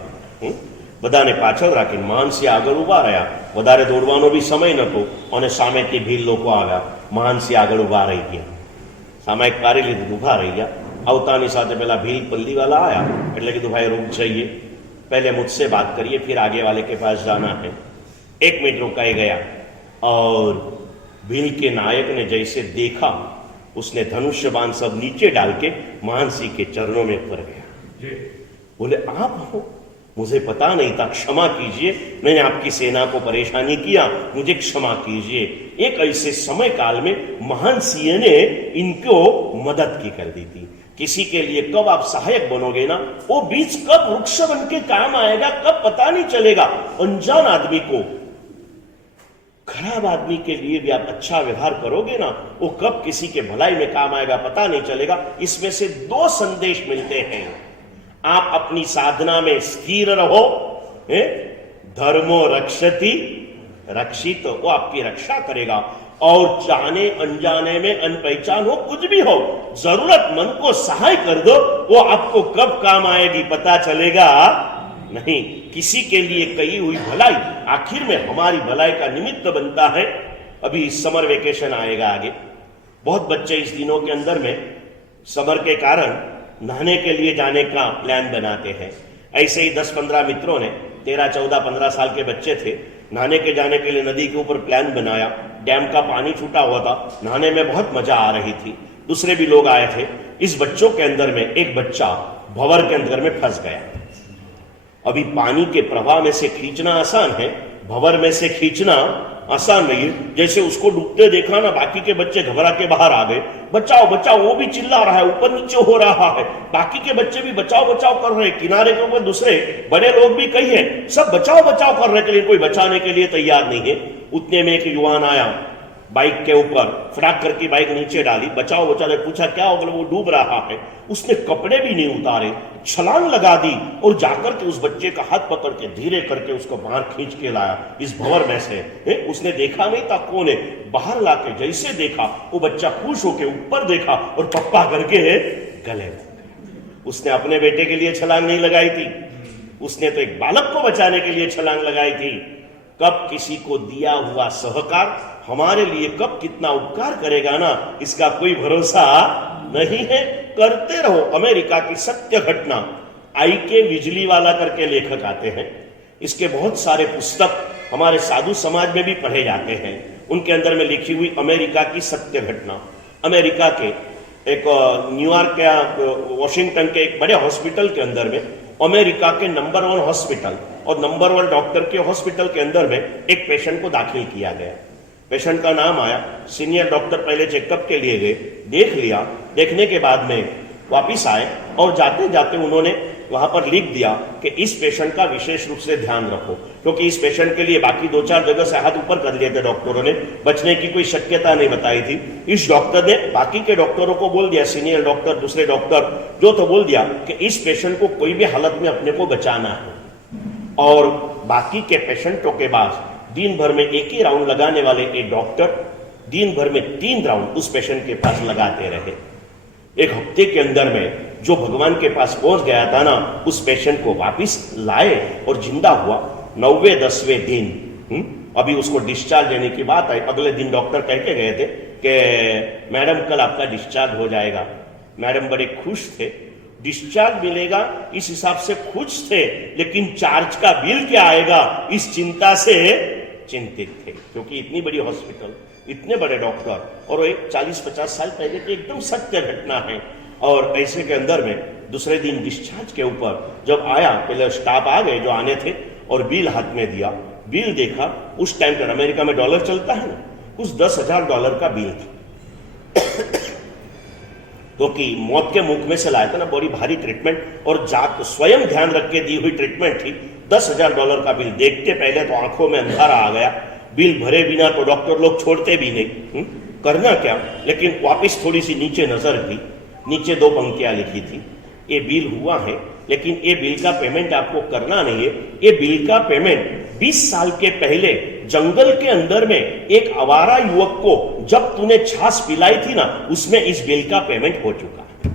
બધાને પાછળ રાખીને માનસિંહ આગળ ઉભા રહ્યા। વધારે દોડવાનો બી સમય નહોતો અને સામેથી ભીલ લોકો આવ્યા। માનસિંહ આગળ ઉભા રહી ગયા। સામાયિક પારી લીધું, ઉભા રહી ગયા। આવતાની સાથે પેલા ભીલ પલ્લીવાલા આયા એટલે કીધું ભાઈ रुक जाइए, पहले मुझसे बात करिए, फिर आगे वाले के पास जाना है। 1 मिनट रुकाई गया और भील के नायक ने जैसे देखा उसने धनुष्य बाण सब नीचे डाल के मानसिंह के चरणों में पड़ गया। बोले आप हो? मुझे पता नहीं था, क्षमा कीजिए, मैंने आपकी सेना को परेशानी किया, मुझे क्षमा कीजिए। एक ऐसे समय काल में महान सिंह ने इनको मदद की कर दी थी। किसी के लिए कब आप सहायक बनोगे ना, वो बीज कब वृक्ष बन के काम आएगा कब पता नहीं चलेगा। अनजान आदमी को, खराब आदमी के लिए भी आप अच्छा व्यवहार करोगे ना, वो कब किसी के भलाई में काम आएगा पता नहीं चलेगा। इसमें से 2 संदेश मिलते हैं। आप अपनी साधना में स्थिर रहो, धर्मो रक्षति रक्षित, वो आपकी रक्षा करेगा। और जाने अनजाने में अनपहचान हो कुछ भी हो, जरूरतमंद को सहाय कर दो, वो आपको कब काम आएगी पता चलेगा नहीं। किसी के लिए कही हुई भलाई आखिर में हमारी भलाई का निमित्त बनता है। अभी समर वेकेशन आएगा आगे, बहुत बच्चे इस दिनों के अंदर में समर के कारण नहाने के लिए जाने का प्लान बनाते हैं। ऐसे ही 10-15 मित्रों ने, 13-14-15 साल के बच्चे थे, नहाने के जाने के लिए नदी के ऊपर प्लान बनाया। डैम का पानी छूटा हुआ था, नहाने में बहुत मजा आ रही थी। दूसरे भी लोग आए थे। इस बच्चों के अंदर में एक बच्चा भंवर के अंदर में फंस गया। अभी पानी के प्रवाह में से खींचना आसान है, भंवर में से खींचना आसान नहीं है। जैसे उसको डूबते देखा ना, बाकी के बच्चे घबरा के बाहर आ गए। बचाओ बचाओ, वो भी चिल्ला रहा है, ऊपर नीचे हो रहा है। बाकी के बच्चे भी बचाओ बचाओ कर रहे हैं। किनारे के ऊपर दूसरे बड़े लोग भी कई हैं, सब बचाओ बचाओ कर रहे हैं, लेकिन कोई बचाने के लिए तैयार नहीं है। उतने में एक युवान आया बाइक के ऊपर, फटाक करके बाइक नीचे डाली, बचाओ बचाओ, पूछा क्या हो गया, वो डूब रहा है। उसने कपड़े भी नहीं उतारे, छलांग लगा दी और जाकर के उस बच्चे का हाथ पकड़ के धीरे करके उसको बाहर खींच के लाया इस भंवर में से। उसने देखा नहीं था कौन है, बाहर लाके जैसे देखा वो बच्चा खुश होके ऊपर देखा और पप्पा करके गले में। उसने अपने बेटे के लिए छलांग नहीं लगाई थी, उसने तो एक बालक को बचाने के लिए छलांग लगाई थी। कब किसी को दिया हुआ सहकार हमारे लिए कब कितना उपकार करेगा ना, इसका कोई भरोसा नहीं है। करते रहो। अमेरिका की सत्य घटना, IK बिजलीवाला करके लेखक आते हैं, इसके बहुत सारे पुस्तक हमारे साधु समाज में भी पढ़े जाते हैं। उनके अंदर में लिखी हुई अमेरिका की सत्य घटना, अमेरिका के एक न्यूयॉर्क या वॉशिंगटन के एक बड़े हॉस्पिटल के अंदर में, अमेरिका के नंबर 1 हॉस्पिटल और नंबर 1 डॉक्टर के हॉस्पिटल के अंदर में एक पेशेंट को दाखिल किया गया। पेशेंट का नाम आया, सीनियर डॉक्टर पहले चेकअप के लिए गए, देख लिया, देखने के बाद में वापिस आए और जाते जाते उन्होंने वहां पर लिख दिया कि इस पेशेंट का विशेष रूप से ध्यान रखो, क्योंकि इस पेशेंट के लिए बाकी 2-4 जगह से हाथ ऊपर कर लिए थे डॉक्टरों ने, बचने की कोई शक्यता नहीं बताई थी। इस डॉक्टर ने बाकी के डॉक्टरों को बोल दिया, सीनियर डॉक्टर, दूसरे डॉक्टर जो, तो बोल दिया कि इस पेशेंट को कोई भी हालत में अपने को बचाना है। और बाकी के पेशेंटों के पास दिन भर में एक ही राउंड लगाने वाले एक डॉक्टर दिन भर में 3 राउंड उस पेशेंट के पास लगाते रहे। एक हफ्ते के अंदर में जो भगवान के पास पहुंच गया था ना, उस पेशेंट को वापिस लाए और जिंदा हुआ 9वें-10वें दिन। अभी उसको डिस्चार्ज देने की बात आई। अगले दिन डॉक्टर कह के गए थे कि मैडम कल आपका डिस्चार्ज हो जाएगा। मैडम बड़े खुश थे, डिस्चार्ज मिलेगा इस हिसाब से खुश थे, लेकिन चार्ज का बिल क्या आएगा इस चिंता से चिंतित थे, क्योंकि इतनी बड़ी हॉस्पिटल, इतने बड़े डॉक्टर, और एक 40-50 साल पहले की एकदम सत्य घटना है। और ऐसे के अंदर में दूसरे दिन डिस्चार्ज के ऊपर जब आया, पहले स्टाफ आ गए जो आने थे, और बिल हाथ में दिया, बिल देखा, उस टाइम पर अमेरिका में डॉलर चलता है ना, कुछ $10,000 का बिल था। क्योंकि मौत के मुख में से लाया था ना, बड़ी भारी ट्रीटमेंट और जात स्वयं ध्यान रख के दी हुई ट्रीटमेंट थी। $10,000 का बिल देखते पहले तो आंखों में अंधारा आ गया। बिल भरे बिना तो डॉक्टर लोग छोड़ते भी नहीं, करना क्या। लेकिन वापस थोड़ी सी नीचे नजर की, नीचे 2 पंक्तियां लिखी थी, ये बिल हुआ है, लेकिन ये बिल का पेमेंट आपको करना नहीं है। ये बिल का पेमेंट 20 साल के पहले जंगल के अंदर में एक आवारा युवक को जब तूने छाछ पिलाई थी ना, उसमें इस बिल का पेमेंट हो चुका है।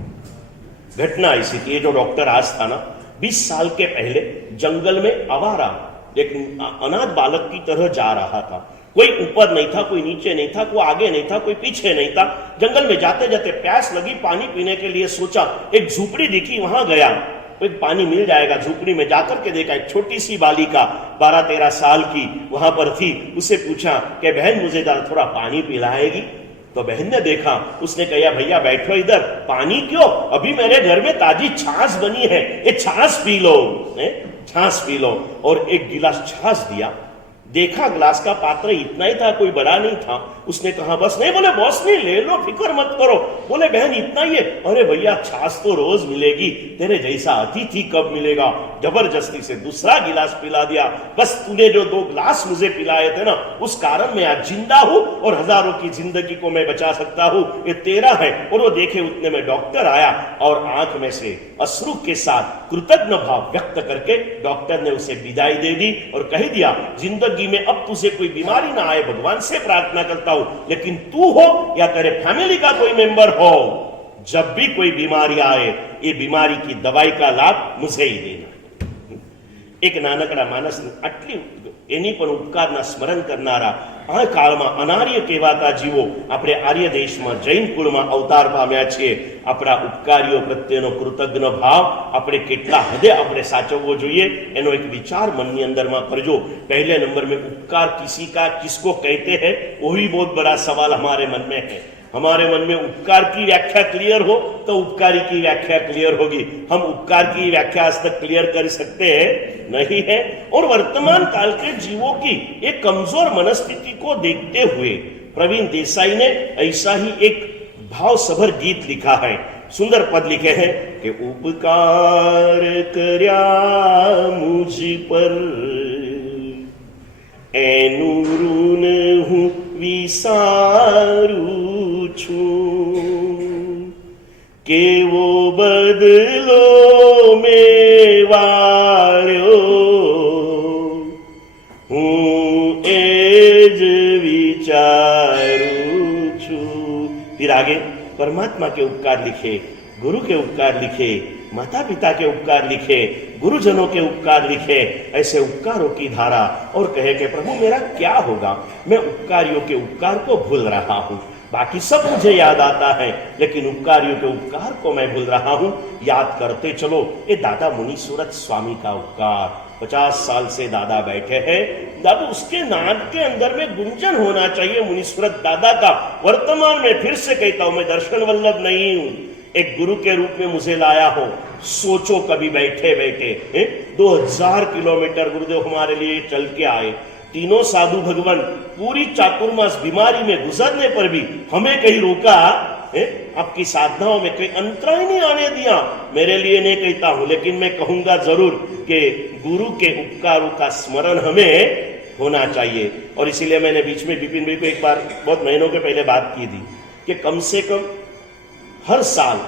घटना ऐसी थी, ये जो डॉक्टर आज था ना, 20 साल के पहले जंगल में आवारा, लेकिन अनाथ बालक की तरह जा रहा था। कोई ऊपर नहीं था, कोई नीचे नहीं था, कोई आगे नहीं था, कोई पीछे नहीं था। जंगल में जाते जाते प्यास लगी, पानी पीने के लिए सोचा, एक झोपड़ी दिखी, वहां गया, कोई पानी मिल जाएगा। झोपड़ी में जाकर के देखा, एक छोटी सी बालिका 12-13 साल की वहां पर थी। उसे पूछा कि बहन मुझे थोड़ा पानी पिलाएगी? तो बहन ने देखा, उसने कहा भैया बैठो इधर, पानी क्यों, अभी मेरे घर में ताजी छाछ बनी है, ये छाछ पी लो, छाछ पी लो। और एक गिलास छाछ दिया। देखा ग्लास का पात्र इतना ही था, कोई बड़ा नहीं था। उसने कहा बस नहीं, बोले बॉस नहीं, ले लो, फिक्र मत करो। बोले बहन इतना ही है? अरे भैया छाछ तो रोज मिलेगी, तेरे जैसा अतिथि कब मिलेगा। जबरदस्ती से दूसरा गिलास पिला दिया। बस तूने जो 2 गिलास मुझे पिलाए थे ना, उस कारण मैं आज जिंदा हूं और हजारों की जिंदगी को मैं बचा सकता हूं, ये तेरा है। और वो देखे उतने में डॉक्टर आया और आंख में से अश्रु के साथ कृतज्ञ भाव व्यक्त करके डॉक्टर ने उसे विदाई दे दी और कह दिया जिंदगी में अब तुझे कोई बीमारी ना आए, भगवान से प्रार्थना करता हूं, लेकिन तू हो या तेरे फैमिली का कोई मेंबर हो, जब भी कोई बीमारी आए, ये बीमारी की दवाई का लाभ मुझे ही देना। एक नानकड़ा मानस आटली એની પણ ઉપકારના સ્મરણ કરનારા આ કાળમાં અનાર્ય કહેવાતા જીવો આપણે આર્ય દેશમાં જૈન કુળમાં અવતાર પામ્યા છીએ। આપણા ઉપકારીઓ પ્રત્યેનો કૃતજ્ઞ ભાવ આપણે કેટલા હદે આપણે સાચવવો જોઈએ, એનો એક વિચાર મનની અંદરમાં કરજો। पहले नंबर में उपकार किसी का किसको कहते हैं, वही बहुत बड़ा सवाल हमारे मन में है। हमारे मन में उपकार की व्याख्या क्लियर हो तो उपकारी की व्याख्या क्लियर होगी। हम उपकार की व्याख्या आज तक क्लियर कर सकते हैं नहीं है। और वर्तमान काल के जीवों की एक कमजोर मनस्थिति को देखते हुए प्रवीण देसाई ने ऐसा ही एक भाव सभर गीत लिखा है। सुंदर पद लिखे हैं कि उपकार कर्या मुझ पर एनु ऋण हूं विसारू केवो बदलो में वार्यो हूँ एज विचारू छू। फिर आगे परमात्मा के उपकार लिखे, गुरु के उपकार लिखे, माता पिता के उपकार लिखे, गुरुजनों के उपकार लिखे, ऐसे उपकारों की धारा। और कहे कि प्रभु मेरा क्या होगा, मैं उपकारियों के उपकार को भूल रहा हूं। बाकी सब मुझे याद आता है, लेकिन उपकारियों के उपकार को मैं भूल रहा हूं। याद करते चलो ये दादा मुनीश्वरत स्वामी का उपकार। 50 साल से दादा बैठे हैं, दादा उसके नाद के अंदर में गुंजन होना चाहिए मुनीश्वरत दादा का। वर्तमान में फिर से कहता हूं, मैं दर्शन वल्लभ नहीं हूं, एक गुरु के रूप में मुझे लाया हो। सोचो कभी बैठे बैठे 2000 किलोमीटर गुरुदेव हमारे लिए चल के आए। तीनों साधु भगवान पूरी चातुर्मास बीमारी में गुजरने पर भी हमें कहीं रोका है? आपकी साधनाओं में कोई अंतराय नहीं आने दिया। मेरे लिए नहीं कहता हूं, लेकिन मैं कहूंगा जरूर कि गुरु के उपकारों का स्मरण हमें होना चाहिए। और इसीलिए मैंने बीच में विपिन भाई को एक बार बहुत महीनों के पहले बात की थी कि कम से कम हर साल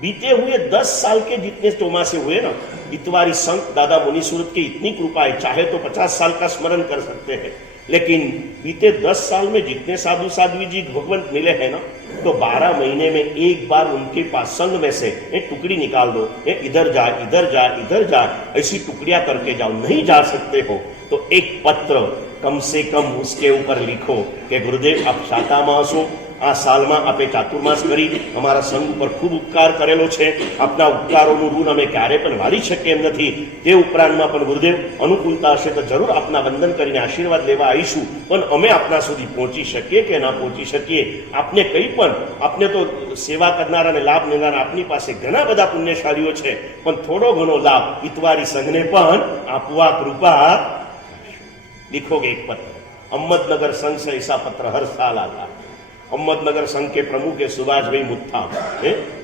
बीते हुए 10 साल के जितने चौमासे हुए ना, इतवारी संत दादा मुनि सूरत की इतनी कृपा है, चाहे तो 50 साल का स्मरण कर सकते हैं, लेकिन बीते 10 साल में जितने साधु साध्वी जी भगवंत मिले हैं ना, तो 12 महीने में एक बार उनके पास संग में से एक टुकड़ी निकाल दो, इधर जा इधर जा इधर जा, ऐसी टुकड़ियां करके जाओ। नहीं जा सकते हो तो एक पत्र कम से कम उसके ऊपर लिखो कि गुरुदेव आप शाता मासो, આ સાલમાં આપે ચાતુર્માસ કરી અમારા સંઘ ઉપર ખૂબ ઉપકાર કરેલો છે, આપના ઉપકારોનું ઋણ અમે ક્યારે પણ વાળી શકીએ એમ નથી। તે ઉપરાંતમાં પણ ગુરુદેવ અનુકૂળતા હશે તો જરૂર આપના વંદન કરીને આશીર્વાદ લેવા આવીશું, પણ અમે આપના સુધી પહોંચી શકીએ કે ના પહોંચી શકીએ, આપને કંઈ પણ, આપને તો સેવા કરનારા અને લાભ લેનારા આપની પાસે ઘણા બધા પુણ્યશાળીઓ છે, પણ થોડો ઘણો લાભ ઇતવારી સંઘને પણ આપવા કૃપા लिखोगे एक पत्र। अहमदनगर संघ से ऐसा पत्र हर साल आता है। अहमदनगर संघ के प्रमुख है सुभाष भाई मुत्था।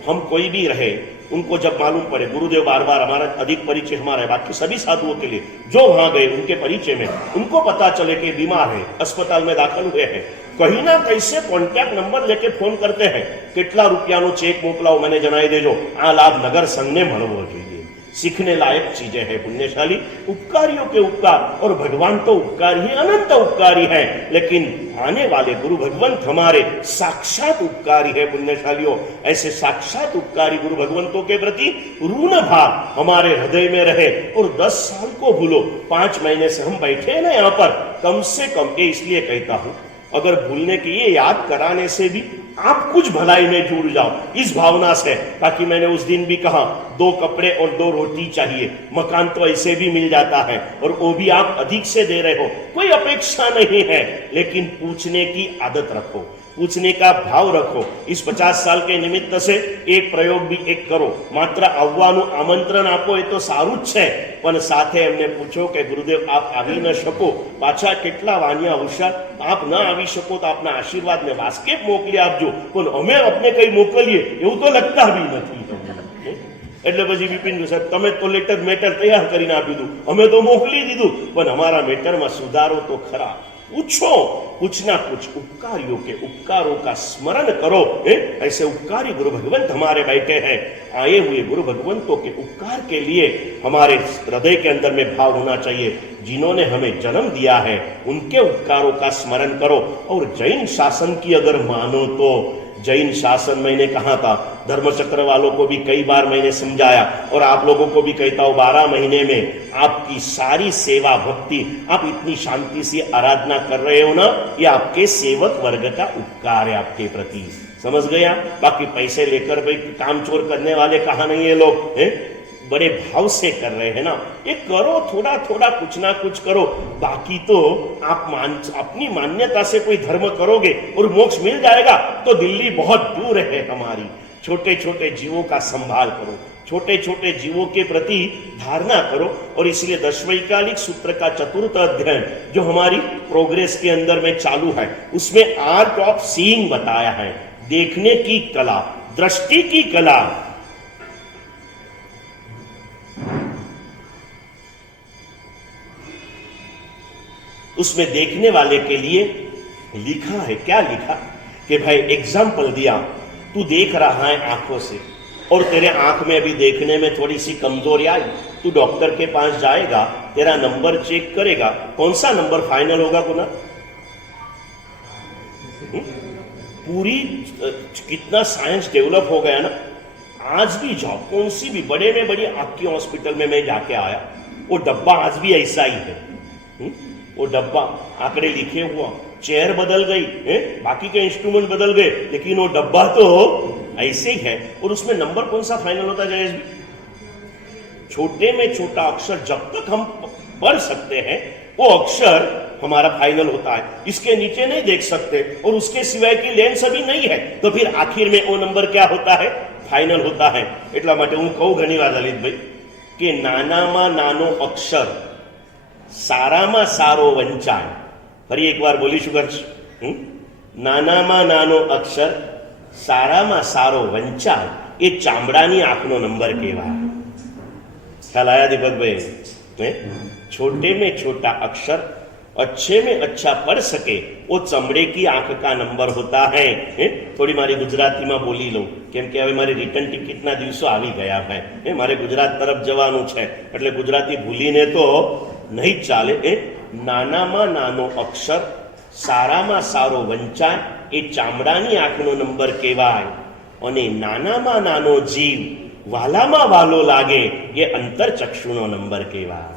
हम कोई भी रहे, उनको जब मालूम पड़े, गुरुदेव बार बार हमारा अधिक परिचय हमारा है, बाकी सभी साधुओं के लिए जो वहां गए उनके परिचय में उनको पता चले कि बीमार है, अस्पताल में दाखिल हुए हैं, कहीं ना कैसे कॉन्टेक्ट नंबर लेके फोन करते हैं, કેટલા રૂપિયાનો ચેક મોકલાવો મને જણાવી દેજો, આ લાભ નગર સંઘને મળવો જોઈએ। सीखने लायक चीजें हैं पुण्यशाली। उपकारियों के उपकार, और भगवान तो उपकार ही अनंत उपकारी है, लेकिन आने वाले गुरु भगवंत हमारे साक्षात उपकारी है पुण्यशालियों। ऐसे साक्षात उपकारी गुरु भगवंतों के प्रति ऋण भाव हमारे हृदय में रहे। और 10 साल को भूलो, 5 महीने से हम बैठे हैं ना यहाँ पर, कम से कम ये इसलिए कहता हूं, अगर भूलने की ये याद कराने से भी आप कुछ भलाई में जुड़ जाओ, इस भावना से, ताकि मैंने उस दिन भी कहा 2 कपड़े और 2 रोटी चाहिए, मकान तो ऐसे भी मिल जाता है, और वो भी आप अधिक से दे रहे हो, कोई अपेक्षा नहीं है, लेकिन पूछने की आदत रखो, पूछने का भाव रखो। इस 50 साल के निमित्त से एक प्रयोग भी एक करो, मात्र આવવાનું આમંત્રણ આપો એ તો સારું જ છે, પણ સાથે એમને પૂછો કે ગુરુદેવ આપ આવી ન શકો, પાછા કેટલા વાણિયા હોશિયાર, આપ ન આવી શકો તો આપના આશીર્વાદને વાસ્કેપ મોકલી આપજો, પણ અમે આપને કઈ મોકલીએ એવું તો લગતા બી નથી। એટલે પછી બિપિન સાહેબ તમે તો લેટર મેટર તૈયાર કરીને આપી દીધું, અમે તો મોકલી દીધું, પણ અમારા મેટરમાં સુધારો તો ખરા। पूछो, कुछ ना कुछ उपकारियों के उपकारों का स्मरण करो। ऐसे उपकारी गुरु भगवंत हमारे बैठे हैं। आए हुए गुरु भगवंतों के उपकार के लिए हमारे हृदय के अंदर में भाव होना चाहिए। जिन्होंने हमें जन्म दिया है उनके उपकारों का स्मरण करो। और जैन शासन की अगर मानो तो जैन शासन, मैंने कहा था, धर्मचक्र वालों को भी कई बार मैंने समझाया, और आप लोगों को भी कहता हूं, 12 महीने में आपकी सारी सेवा भक्ति, आप इतनी शांति से आराधना कर रहे हो ना, ये आपके सेवक वर्ग का उपकार है आपके प्रति। समझ गया? बाकी पैसे लेकर भाई काम चोर करने वाले कहा नहीं है लोग, हैं? बड़े भाव से कर रहे हैं ना, ये करो, थोड़ा थोड़ा कुछ ना कुछ करो। बाकी तो आप अपनी मान्यता से कोई धर्म करोगे और मोक्ष मिल जाएगा तो दिल्ली बहुत दूर है हमारी। छोटे छोटे जीवों का संभाल करो, छोटे छोटे जीवों के प्रति धारणा करो। और इसलिए दशवैकालिक सूत्र का 4th अध्ययन जो हमारी प्रोग्रेस के अंदर में चालू है, उसमें आर्ट ऑफ सीइंग बताया है, देखने की कला, दृष्टि की कला। उसमें देखने वाले के लिए लिखा है, क्या लिखा कि भाई एग्जाम्पल दिया, तू देख रहा है आंखों से और तेरे आंख में अभी देखने में थोड़ी सी कमजोरी आई, तू डॉक्टर के पास जाएगा, तेरा नंबर चेक करेगा, कौन सा नंबर फाइनल होगा गुना? पूरी कितना साइंस डेवलप हो गया ना। आज भी जाओ, कौन सी भी बड़े में बड़ी आंख की हॉस्पिटल में मैं जाके आया, वो डब्बा आज भी ऐसा ही है। वो डब्बा आंकड़े लिखे हुआ, चेयर बदल गई है, बाकी के इंस्ट्रूमेंट बदल गए, लेकिन वो डब्बा तो ऐसे ही है। और उसमें नंबर कौन सा फाइनल होता है? छोटे में छोटा अक्षर जब तक हम पढ़ सकते हैं वो अक्षर हमारा फाइनल होता है, इसके नीचे नहीं देख सकते, और उसके सिवाय की लेंस अभी नहीं है, तो फिर आखिर में वो नंबर क्या होता है? फाइनल होता है। એટલા માટે હું કહું ઘણી વાર લલિતભાઈ કે નાનામાં નાનો અક્ષર સારામાં સારો વંચાય। ફરી એકવાર બોલીશું કરશ, નાનામાં નાનો અક્ષર સારામાં સારો વંચાય એ ચામડાની આંખનો નંબર કહેવાય. ખ્યાલ આયા દીપકભાઈ? छोटे में छोटा अक्षर अच्छे में अच्छा पढ़ सके वो चमड़े की आंख का नंबर होता है. થોડી મારી ગુજરાતીમાં બોલી લઉં, કેમ કે હવે મારી રિટર્ન ટિકિટના દિવસો આવી ગયા છે. મારે ગુજરાત તરફ જવાનું છે, એટલે ગુજરાતી ભૂલીને તો નહીં ચાલે. નાનામાં નાનો અક્ષર સારામાં સારો વંચાય એ ચામડાની આંખનો નંબર કહેવાય, અને નાનામાં નાનો જીવ વાલામાં વાલો લાગે ये अंतरचक्षुनो नंबर कहेवाय.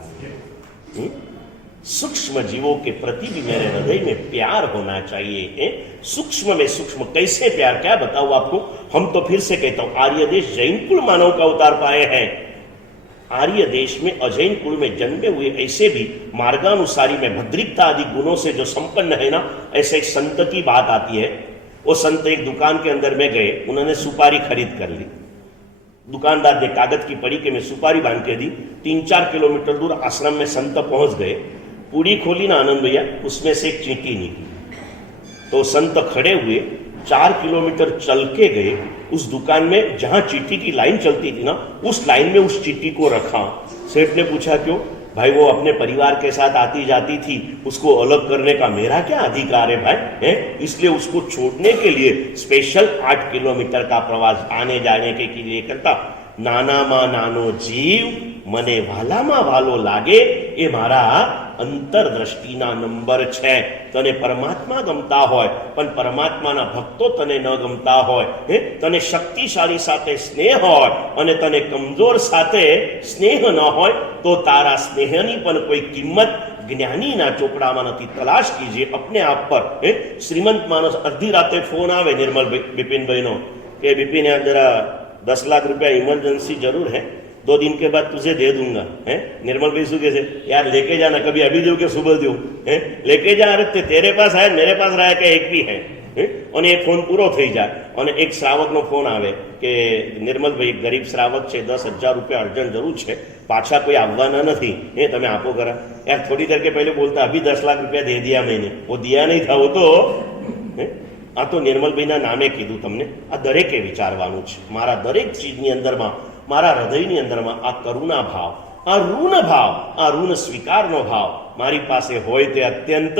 सूक्ष्म जीवों के प्रति भी मेरे हृदय में प्यार होना चाहिए. सूक्ष्म में सूक्ष्म कैसे प्यार, क्या बताऊं आपको. हम तो फिर से कहता हूं, आर्य देश जैन कुल मानव का अवतार पाए हैं. आर्य देश में अजैन कुल में जन्मे हुए ऐसे भी मार्गानुसारी में भद्रिकता आदि गुणों से जो संपन्न है ना, ऐसे एक संत की बात आती है. वो संत एक दुकान के अंदर में गए, उन्होंने सुपारी खरीद कर ली. दुकानदार ने कागज की पड़ी के में सुपारी बांध के दी. 3-4 किलोमीटर दूर आश्रम में संत पहुंच गए. पूड़ी खोली ना आनंद भैया, उसमें से एक चींटी निकली. तो संत खड़े हुए 4 किलोमीटर चल के गए. उस दुकान में जहां चींटी की लाइन चलती थी ना, उस लाइन में उस चींटी को रखा. सेठ ने पूछा क्यों? भाई वो अपने परिवार के साथ आती जाती थी, उसको अलग करने का मेरा क्या अधिकार है भाई, इसलिए उसको छोड़ने के लिए स्पेशल 8 किलोमीटर का प्रवास आने जाने के लिए करता. नानाમાં નાનો જીવ મને વાલામાં વાલો લાગે એ મારા અંતરદ્રષ્ટિના નંબર છે. તને પરમાત્મા ગમતા હોય પણ પરમાત્માના ભક્તો તને ન ગમતા હોય, તને શક્તિશાળી સાથે સ્નેહ હોય અને તને કમજોર સાથે સ્નેહ ન હોય, તો તારા સ્નેહની પણ કોઈ કિંમત જ્ઞાનીના ચોપડામાં નથી. તલાશ કીजिए अपने आप पर. श्रीमंत मानस अर्धी राते फोन आवे निर्मल बिपिन भाई नो कि बिपिन यार जरा 10 लाख रुपया इमरजेंसी जरूर है, 2 दिन के बाद तुझे दे दूंगा. निर्मल भाई शू कहते यार लेके जाना, कभी अभी दो के सुबह दो, लेके जा. अरे तेरे पास है, मेरे पास रहा के एक भी है. અને એ ફોન પૂરો થઈ જાય અને એક શ્રાવકનો ફોન આવે કે નિર્મલભાઈ ગરીબ શ્રાવક છે, 10,000 રૂપિયા અર્જન્ટ જરૂર છે, પાછા કોઈ આવવાના નથી, તમે આપો ખરા. यार थोड़ी देर के पहले बोलता अभी 10 लाख रुपया दे दिया मैंने, वो दिया नहीं था वो तो. આ તો નિર્મલભાઈના નામે કીધું તમને. આ દરેકે વિચારવાનું છે. મારા દરેક ચીજની અંદરમાં, મારા હૃદયની અંદરમાં આ કરુણા ભાવ, આ ઋણ ભાવ, આ ઋણ સ્વીકારનો ભાવ મારી પાસે હોય તે અત્યંત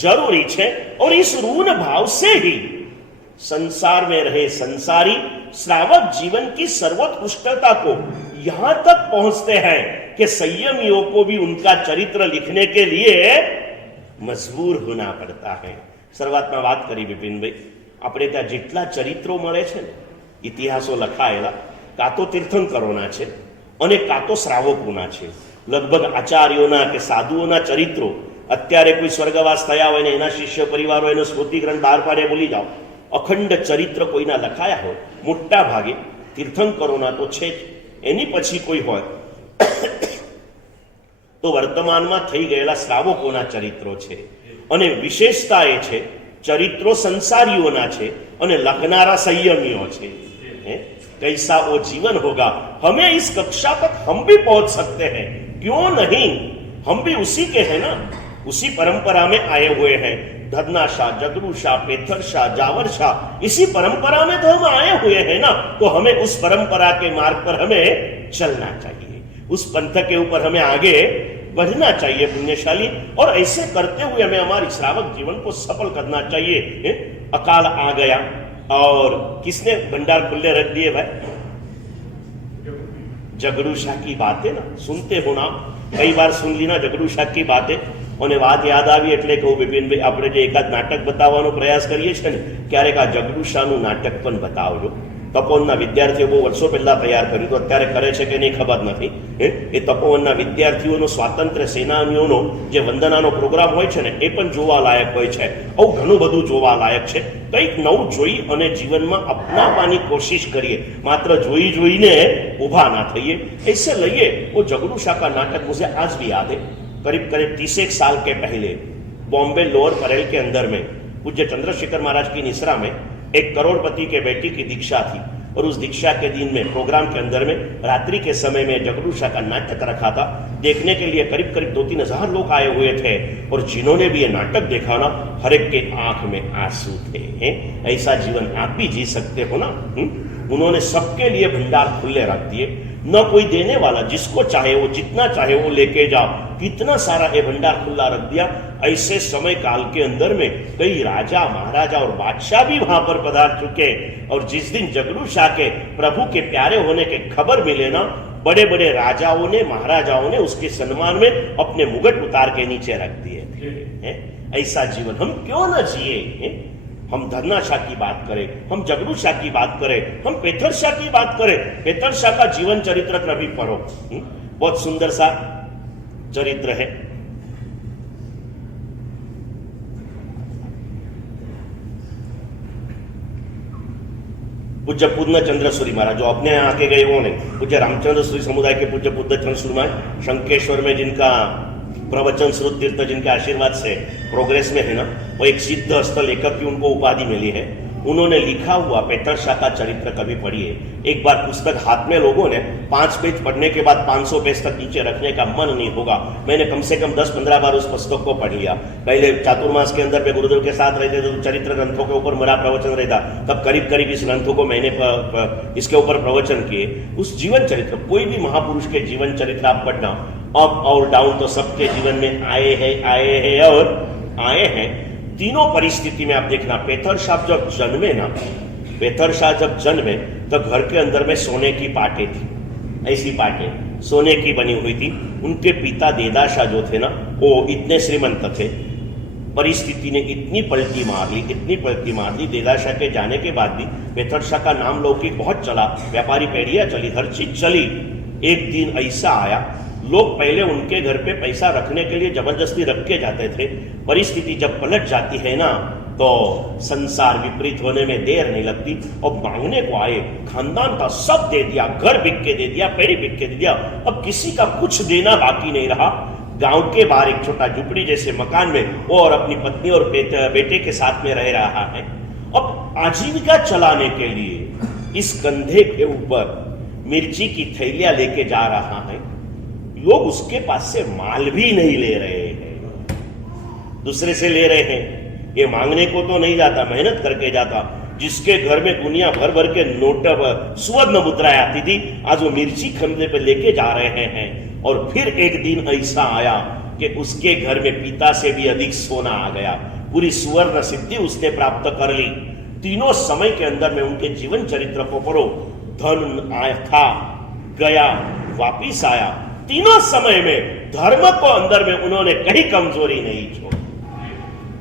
जरूरी है. और इस ऋण भाव से ही संसार में रहे संसारी श्रावक जीवन की सर्वोत्कृष्टता को यहां तक पहुंचते हैं कि संयमियों को भी उनका चरित्र लिखने के लिए मजबूर होना पड़ता है. शुरुआत में बात करी विपिन भाई, अपने त्या जेटला चरित्रों मळे छे ने, इतिहासो लखायेला का तो तीर्थंकरोना छे અને का तो श्रावकोना छे. लगभग आचार्योना के साधुओना चरित्रों અત્યારે કોઈ સ્વર્ગવાસ થયા હોય ને એના શિષ્ય પરિવારો એનો સ્મૃતિ ગ્રંથ બહાર પાડે બોલી જાઓ, અખંડ ચરિત્ર કોઈના લખાયા હોય મોટા ભાગે તીર્થંકરોના તો છે જ. એની પછી કોઈ હોય તો વર્તમાનમાં થઈ ગયેલા શ્રાવકોના ચરિત્રો છે. અને વિશેષતા એ છે ચરિત્રો સંસારીઓના છે અને લખનારા સંયમીઓ છે. कैसा वो जीवन होगा, हमें इस कक्षा तक हम भी पहुंच सकते हैं, क्यों नहीं. हम भी उसी के हैं ना, उसी परंपरा में आए हुए हैं. धरना शाह, जगरू शाह, पेथर शाह, जावर शाह, इसी परंपरा में तो हम आए हुए हैं ना. तो हमें उस परंपरा के मार्ग पर हमें चलना चाहिए, उस पंथ के ऊपर हमें आगे बढ़ना चाहिए पुण्यशाली. और ऐसे करते हुए हमें हमारी श्रावक जीवन को सफल करना चाहिए. अकाल आ गया और किसने भंडार खुले रख दिए भाई? जगरू शाह की बातें ना सुनते हो ना, कई बार सुन ली ना जगरू शाह की बातें. અને વાત યાદ આવી એટલે કહું બિપિનભાઈ, આપણે જે એકાદ નાટક બતાવવાનો પ્રયાસ કરીએ છીએ ને, ક્યારેક આ જગરૂ શાહનું નાટક પણ બતાવજો. તપોવનના વિદ્યાર્થીઓ બહુ વર્ષો પહેલા તૈયાર કર્યું હતું, અત્યારે કરે છે કે નહીં ખબર નથી. એ તપોવનના વિદ્યાર્થીઓનો સ્વાતંત્ર્ય સેનાનીઓનો જે વંદનાનો પ્રોગ્રામ હોય છે ને, એ પણ જોવાલાયક હોય છે. આવું ઘણું બધું જોવાલાયક છે. કંઈક નવું જોઈ અને જીવનમાં અપનાવવાની કોશિશ કરીએ, માત્ર જોઈ જોઈને ઊભા ના થઈએ. ऐसे લઈએ वो जगरू शाह का नाटक मुझे आज भी याद है. करीब करीब 30 साल के पहले बॉम्बे लोअर परेल के अंदर में पूज्य चंद्रशेखर महाराज की निसरा में एक करोड़पति के बेटी की दीक्षा थी. और उस दीक्षा के दिन में प्रोग्राम के अंदर में रात्रि के समय में जगरू शाह का नाटक रखा था, देखने के लिए करीब करीब 2-3 हजार लोग आए हुए थे, और जिन्होंने भी ये नाटक देखा ना, हर एक के आंख में आंसू थे। ऐसा जीवन आप भी जी सकते हो ना। उन्होंने सबके लिए भंडार खुले रख दिए, न कोई देने वाला, जिसको चाहे वो जितना चाहे वो लेके जाओ, कितना सारा ये भंडार खुला रख दिया। ऐसे समय काल के अंदर में कई राजा महाराजा और बादशाह भी वहां पर पधार चुके, और जिस दिन जगरू शाह के प्रभु के प्यारे होने के खबर मिले ना, बड़े बड़े राजाओं ने महाराजाओं ने उसके सम्मान में अपने मुगट उतार के नीचे रख दिए थे। ऐसा जीवन हम क्यों न जिए। हम धन्ना शाह की बात करें, हम जगरू शाह की बात करें, हम पेथर शाह की बात करें। पेथर शाह का जीवन चरित्र कभी पढ़ो, बहुत सुंदर सा चरित्र है। पूज्य पूर्णचंद्र सूरी महाराज जो अपने यहाँ आके गए वो नहीं, पूज्य रामचंद्र सूरी समुदाय के पूज्य पूर्णचंद्र सूरी महाराज शंकेश्वर में जिनका प्रवचन श्रुत तीर्थ जिनके आशीर्वाद से प्रोग्रेस में है ना, वो एक सिद्ध हस्त लेखक की उनको उपाधि मिली है। उन्होंने लिखा हुआ पेथर शाह का चरित्र कभी पढ़िए। एक बार पुस्तक हाथ में लोगों ने 5 पेज पढ़ने के बाद 500 पेज तक नीचे रखने का मन नहीं होगा। मैंने कम से कम 10-15 बार उस पुस्तक को पढ़ लिया। पहले चातुर्मास के अंदर मैं गुरुदेव के साथ रहते थे, तो चरित्र ग्रंथों के ऊपर मेरा प्रवचन रहता, तब करीब करीब इस ग्रंथों को मैंने इसके ऊपर प्रवचन किए। उस जीवन चरित्र, कोई भी महापुरुष के जीवन चरित्र आप पढ़ना, अप और डाउन तो सबके जीवन में आए हैं। तीनों परिस्थिति में आप देखना, पेथर शाह जब जन्मे ना, पेथर शाह जब जन्मे तो घर के अंदर में सोने की पाटे थी, ऐसी पाटे सोने की बनी हुई थी। उनके पिता देदा शाह जो थे ना, वो इतने श्रीमंत थे। परिस्थिति ने इतनी पलटी मार ली, देदा शाह के जाने के बाद भी पेथर शाह का नाम लौकिक बहुत चला, व्यापारी पेढ़ियां चली, हर चीज चली। एक दिन ऐसा आया, लोग पहले उनके घर पे पैसा रखने के लिए जबरदस्ती रख के जाते थे। परिस्थिति जब पलट जाती है ना, तो संसार विपरीत होने में देर नहीं लगती। और मांगने को आए, खानदान का सब दे दिया, घर बिक के दे दिया, पेड़ी बिक के दे दिया, अब किसी का कुछ देना बाकी नहीं रहा। गांव के बाहर एक छोटा झुपड़ी जैसे मकान में वो और अपनी पत्नी और बेटे के साथ में रह रहा है। अब आजीविका चलाने के लिए इस कंधे के ऊपर मिर्ची की थैलियां लेके जा रहा है। लोग उसके पास से माल भी नहीं ले रहे हैं, दूसरे से ले रहे हैं। ये मांगने को तो नहीं जाता, मेहनत करके जाता। जिसके घर में दुनिया भर भर के नोट स्वर्ण मुद्राएं आती थी, आज वो मिर्ची खरीदने पे लेके जा रहे हैं। और फिर एक दिन ऐसा आया कि उसके घर में पिता से भी अधिक सोना आ गया, पूरी सुवर्ण सिद्धि उसने प्राप्त कर ली। तीनों समय के अंदर में उनके जीवन चरित्र को पढ़ो, धन आया था, गया, वापिस आया। तीनों समय में धर्म को अंदर में उन्होंने कहीं कमजोरी नहीं छोड़ी।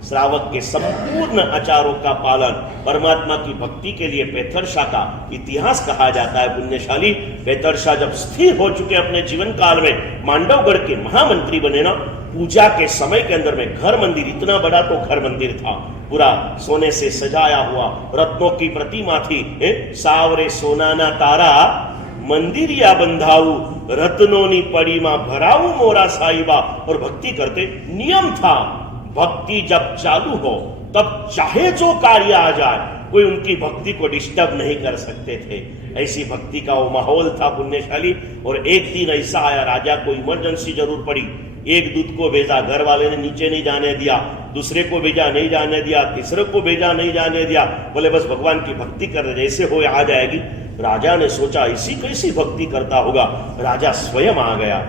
श्रावक के संपूर्ण आचारों का पालन, परमात्मा की भक्ति के लिए पेथर शाह का इतिहास कहा जाता है। पुण्यशाली पेथर शाह जब स्थिर हो चुके अपने जीवन काल में, मांडवगढ़ के महामंत्री बने ना, पूजा के समय के अंदर में घर मंदिर, इतना बड़ा तो घर मंदिर था, पूरा सोने से सजाया हुआ, रत्नों की प्रतिमा थी। सावरे सोनाना तारा मंदिरिया बंधाऊ, रत्नोनी पड़ीमा भराऊ मोरा साहिबा। और भक्ति करते, नियम था, भक्ति जब चालू हो तब चाहे जो कार्य आ जाए, कोई उनकी भक्ति को डिस्टर्ब नहीं कर सकते थे। ऐसी भक्ति का वो माहौल था पुण्यशाली। और एक दिन ऐसा आया, राजा को इमरजेंसी जरूर पड़ी। एक दूत को भेजा, घर वाले ने नीचे नहीं जाने दिया, दूसरे को भेजा नहीं जाने दिया, तीसरे को भेजा नहीं जाने दिया, बोले बस भगवान की भक्ति कर रहे, जैसे हो आ जाएगी। राजा ने सोचा ऐसी कैसी भक्ति करता होगा, राजा स्वयं आ गया।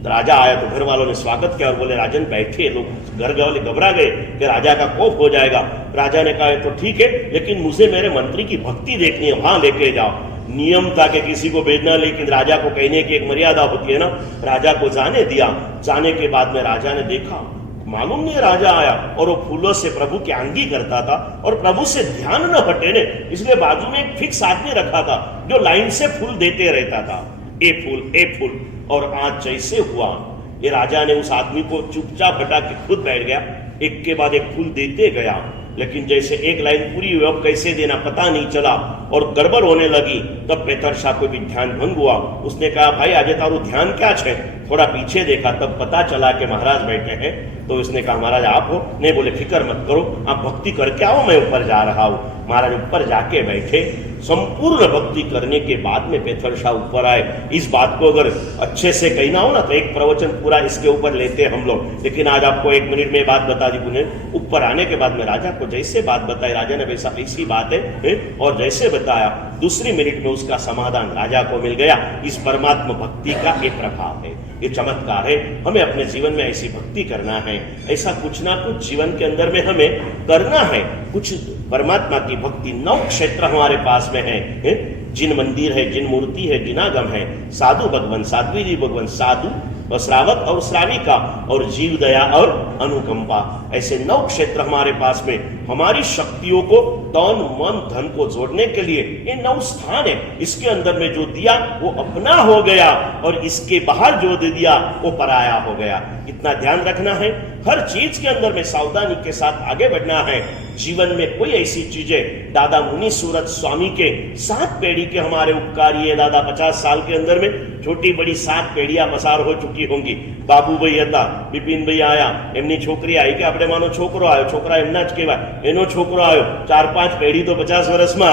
राजा आया तो घर वालों ने स्वागत किया और बोले राजन बैठे। लोग घर वाले घबरा गए कि राजा का कोप हो जाएगा। राजा ने कहा तो ठीक है, लेकिन मुझे मेरे मंत्री की भक्ति देखनी है, वहां लेके जाओ। नियम था कि किसी को भेजना, लेकिन राजा को कहने की एक मर्यादा होती है ना। राजा को जाने दिया। जाने के बाद में राजा ने देखा, मालूम नहीं राजा आया और वो फूलों से प्रभु की आंगी करता था और प्रभु से ध्यान न हटे ने, इसलिए बाजू में एक फिक्स आदमी रखा था जो लाइन से फूल देते रहता था, ए फूल। और आज जैसे हुआ, ये राजा ने उस आदमी को चुपचाप हटा के खुद बैठ गया, एक के बाद एक फूल देते गया। लेकिन जैसे एक लाइन पूरी हुई, अब कैसे देना पता नहीं चला और गड़बड़ होने लगी। तब पेथर शाह को भी ध्यान भंग हुआ। उसने कहा भाई आज तारू ध्यान क्या है? थोड़ा पीछे देखा तब पता चला कि महाराज बैठे हैं। तो उसने कहा महाराज आप हो? नहीं, बोले फिक्र मत करो, आप भक्ति करके आओ, मैं ऊपर जा रहा हूं। महाराज ऊपर जाके बैठे, संपूर्ण भक्ति करने के बाद में पेथर शाह ऊपर आए। इस बात को अगर अच्छे से कहना हो ना तो एक प्रवचन पूरा इसके ऊपर लेते हैं हम लोग, लेकिन आज आपको 1 मिनट में बात बता दी। पुनः ऊपर आने के बाद में राजा को जैसे बात बताई, राजा ने वैसा ऐसी बात है और जैसे बताया, दूसरी मिनट में उसका समाधान राजा को मिल गया। इस परमात्मा भक्ति का ये प्रभाव है, ये चमत्कार है। हमें अपने जीवन में ऐसी भक्ति करना है, ऐसा कुछ ना कुछ जीवन के अंदर में हमें करना है। कुछ परमात्मा की भक्ति 9 क्षेत्र हमारे पास में है। जिन मंदिर है, जिन मूर्ति है, जिनागम है, साधु भगवान, साध्वी जी भगवान, साधु और श्रावक और श्राविका और जीव दया और अनुकंपा, ऐसे 9 क्षेत्र हमारे पास में हमारी शक्तियों को तन मन धन को जोड़ने के लिए ये 9 स्थान है। इसके अंदर में जो दिया वो अपना हो गया और इसके बाहर जो दे दिया वो पराया हो गया। इतना ध्यान रखना है, हर चीज के अंदर में सावधानी के साथ आगे बढ़ना है। जीवन में कोई ऐसी चीजें, दादा मुनि सूरत स्वामी के 7 पेढ़ी के हमारे उपकारी है। दादा 50 साल के अंदर में छोटी बड़ी 7 पेढ़ियां पसार हो चुकी होंगी। बाबू भाई હતા, બિપિન ભાઈ આયા, એમની છોકરી આવી કે આપણે માનો છોકરો આવ્યો, છોકરા એમના જ કહેવાય, એનો છોકરો આવ્યો, 4-5 પેઢી તો 50 વર્ષમાં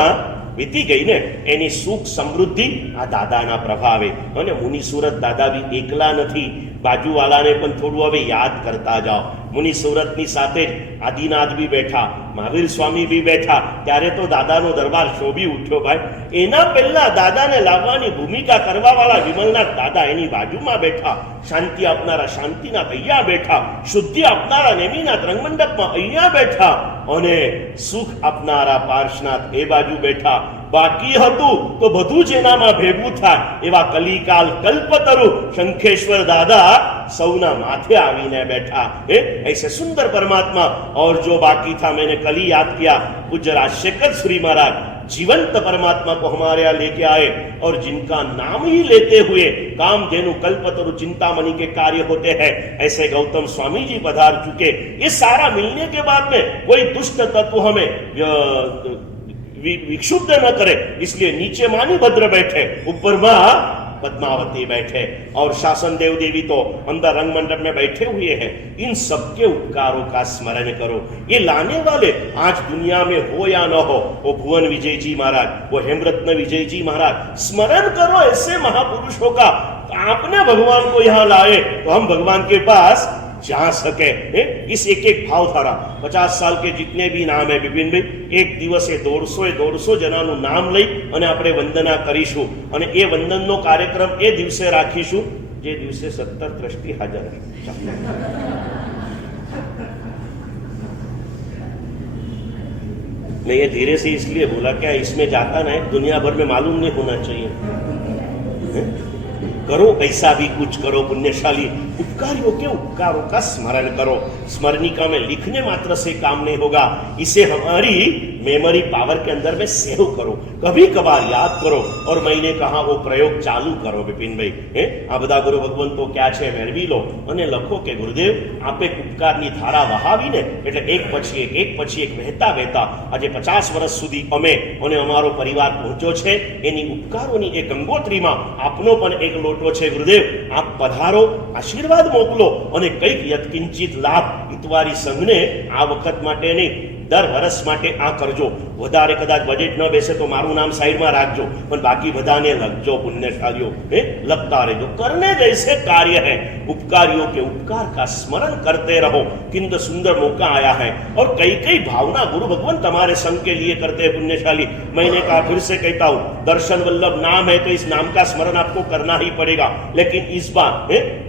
વીતી ગઈ ને। એની સુખ સમૃદ્ધિ આ દાદાના પ્રભાવે। અને મુનિ સુરત દાદા બી એકલા નથી, બાજુવાલાને પણ થોડું હવે યાદ કરતા જાઓ। મુનિ સુરતની સાથે જ આદિનાથ બી બેઠા, મહાવીર સ્વામી બી બેઠા, ત્યારે તો દાદાનો દરબાર શોભી ઉઠ્યો ભાઈ। એના પહેલા દાદાને લાવવાની ભૂમિકા કરવાવાળા વિમલનાથ દાદા એની બાજુમાં બેઠા। શાંતિ આપનારા શાંતિનાથ અહીંયા બેઠા, શુદ્ધિ આપનારા નેમિનાથ રંગમંડપમાં અહીંયા બેઠા, અને સુખ આપનારા પાર્શનાથ એ બાજુ બેઠા। બાકી હતું તો બધું જ એનામાં ભેગું થાય એવા કલિકાલ કલ્પતરુ શંખેશ્વર દાદા સૌના માથે આવીને बैठा। ऐसे सुंदर परमात्मा। और जो बाकी था, मैंने कल ही याद किया, पूज्य राजशेखर श्री महाराज जीवंत परमात्मा को हमारे यहाँ लेके आए और जिनका नाम ही लेते हुए कामधेनु कल्पतरु चिंतामणि के कार्य होते हैं, ऐसे गौतम स्वामी जी पधार चुके। ये सारा मिलने के बाद में कोई दुष्ट तत्व हमें विक्षुब्ध न करे, इसलिए नीचे मानी भद्र बैठे, ऊपर मां पद्मावती बैठे और शासन देव देवी तो अंदर रंग मंडप में बैठे हुए हैं। इन सबके उपकारों का स्मरण करो। ये लाने वाले आज दुनिया में हो या न हो, वो भुवन विजय जी महाराज, वो हेमरत्न विजय जी महाराज, स्मरण करो ऐसे महापुरुषों का। आपने भगवान को यहाँ लाए तो हम भगवान के पास जा सके। इस एक एक भाव धारा 50 साल के जितने भी नाम है विपिन भाई, एक दिवस 150 जनाનું નામ લઈ અને આપણે વંદના કરીશું અને એ વંદનનો કાર્યક્રમ એ દિવસે રાખીશું જે દિવસે 70 ટ્રસ્ટી હાજર રહે। मैं ये धीरे से इसलिए बोला, क्या इसमें जाता ना है दुनिया भर में मालूम नहीं होना चाहिए। करो ऐसा भी कुछ करो पुण्यशाली, उपकारियों के उपकारों का स्मरण करो। स्मरणिका में लिखने मात्र से काम नहीं होगा, इसे हमारी मेमोरी पावर के अंदर में सेव करो, कभी कभार याद करो और मैंने कहा वो प्रयोग चालू करो। विपिन भाई आ बधा गुरु भगवंतो क्या છે મેળવી લો અને લખો કે ગુરુદેવ આપે ઉપકારની ધારા વહાવીને, એટલે એક પછી એક વહેતા વહેતા આજે 50 વર્ષ સુધી અમે અને અમારો પરિવાર પહોંચ્યો છે। એની ઉપકારોની એ ગંગોત્રીમાં આપનો પણ એક લોટો છે। ગુરુદેવ આપ પધારો, આશીર્વાદ મોકલો અને કંઈક યત્કિંચિત લાભ ઇતવારી સંઘને આ વખત માટે નહીં, દર વર્ષ માટે આ કરજો। વધારે કદાચ બજેટ ન બેસે તો મારું નામ સાઈડમાં રાખજો, પણ બાકી બધાને લખજો પુણ્યશાલીઓ, લખતા રહેજો। करने जैसे कार्य है, उपकारियों के उपकार का स्मरण करते रहो। किंतु सुंदर मौका आया है और कई कई भावना गुरु भगवान तुम्हारे संग के लिए करते हैं पुण्यशाली। मैंने कहा, फिर से कहता हूं, दर्शन वल्लभ नाम है तो इस नाम का स्मरण आपको करना ही पड़ेगा। लेकिन इस बार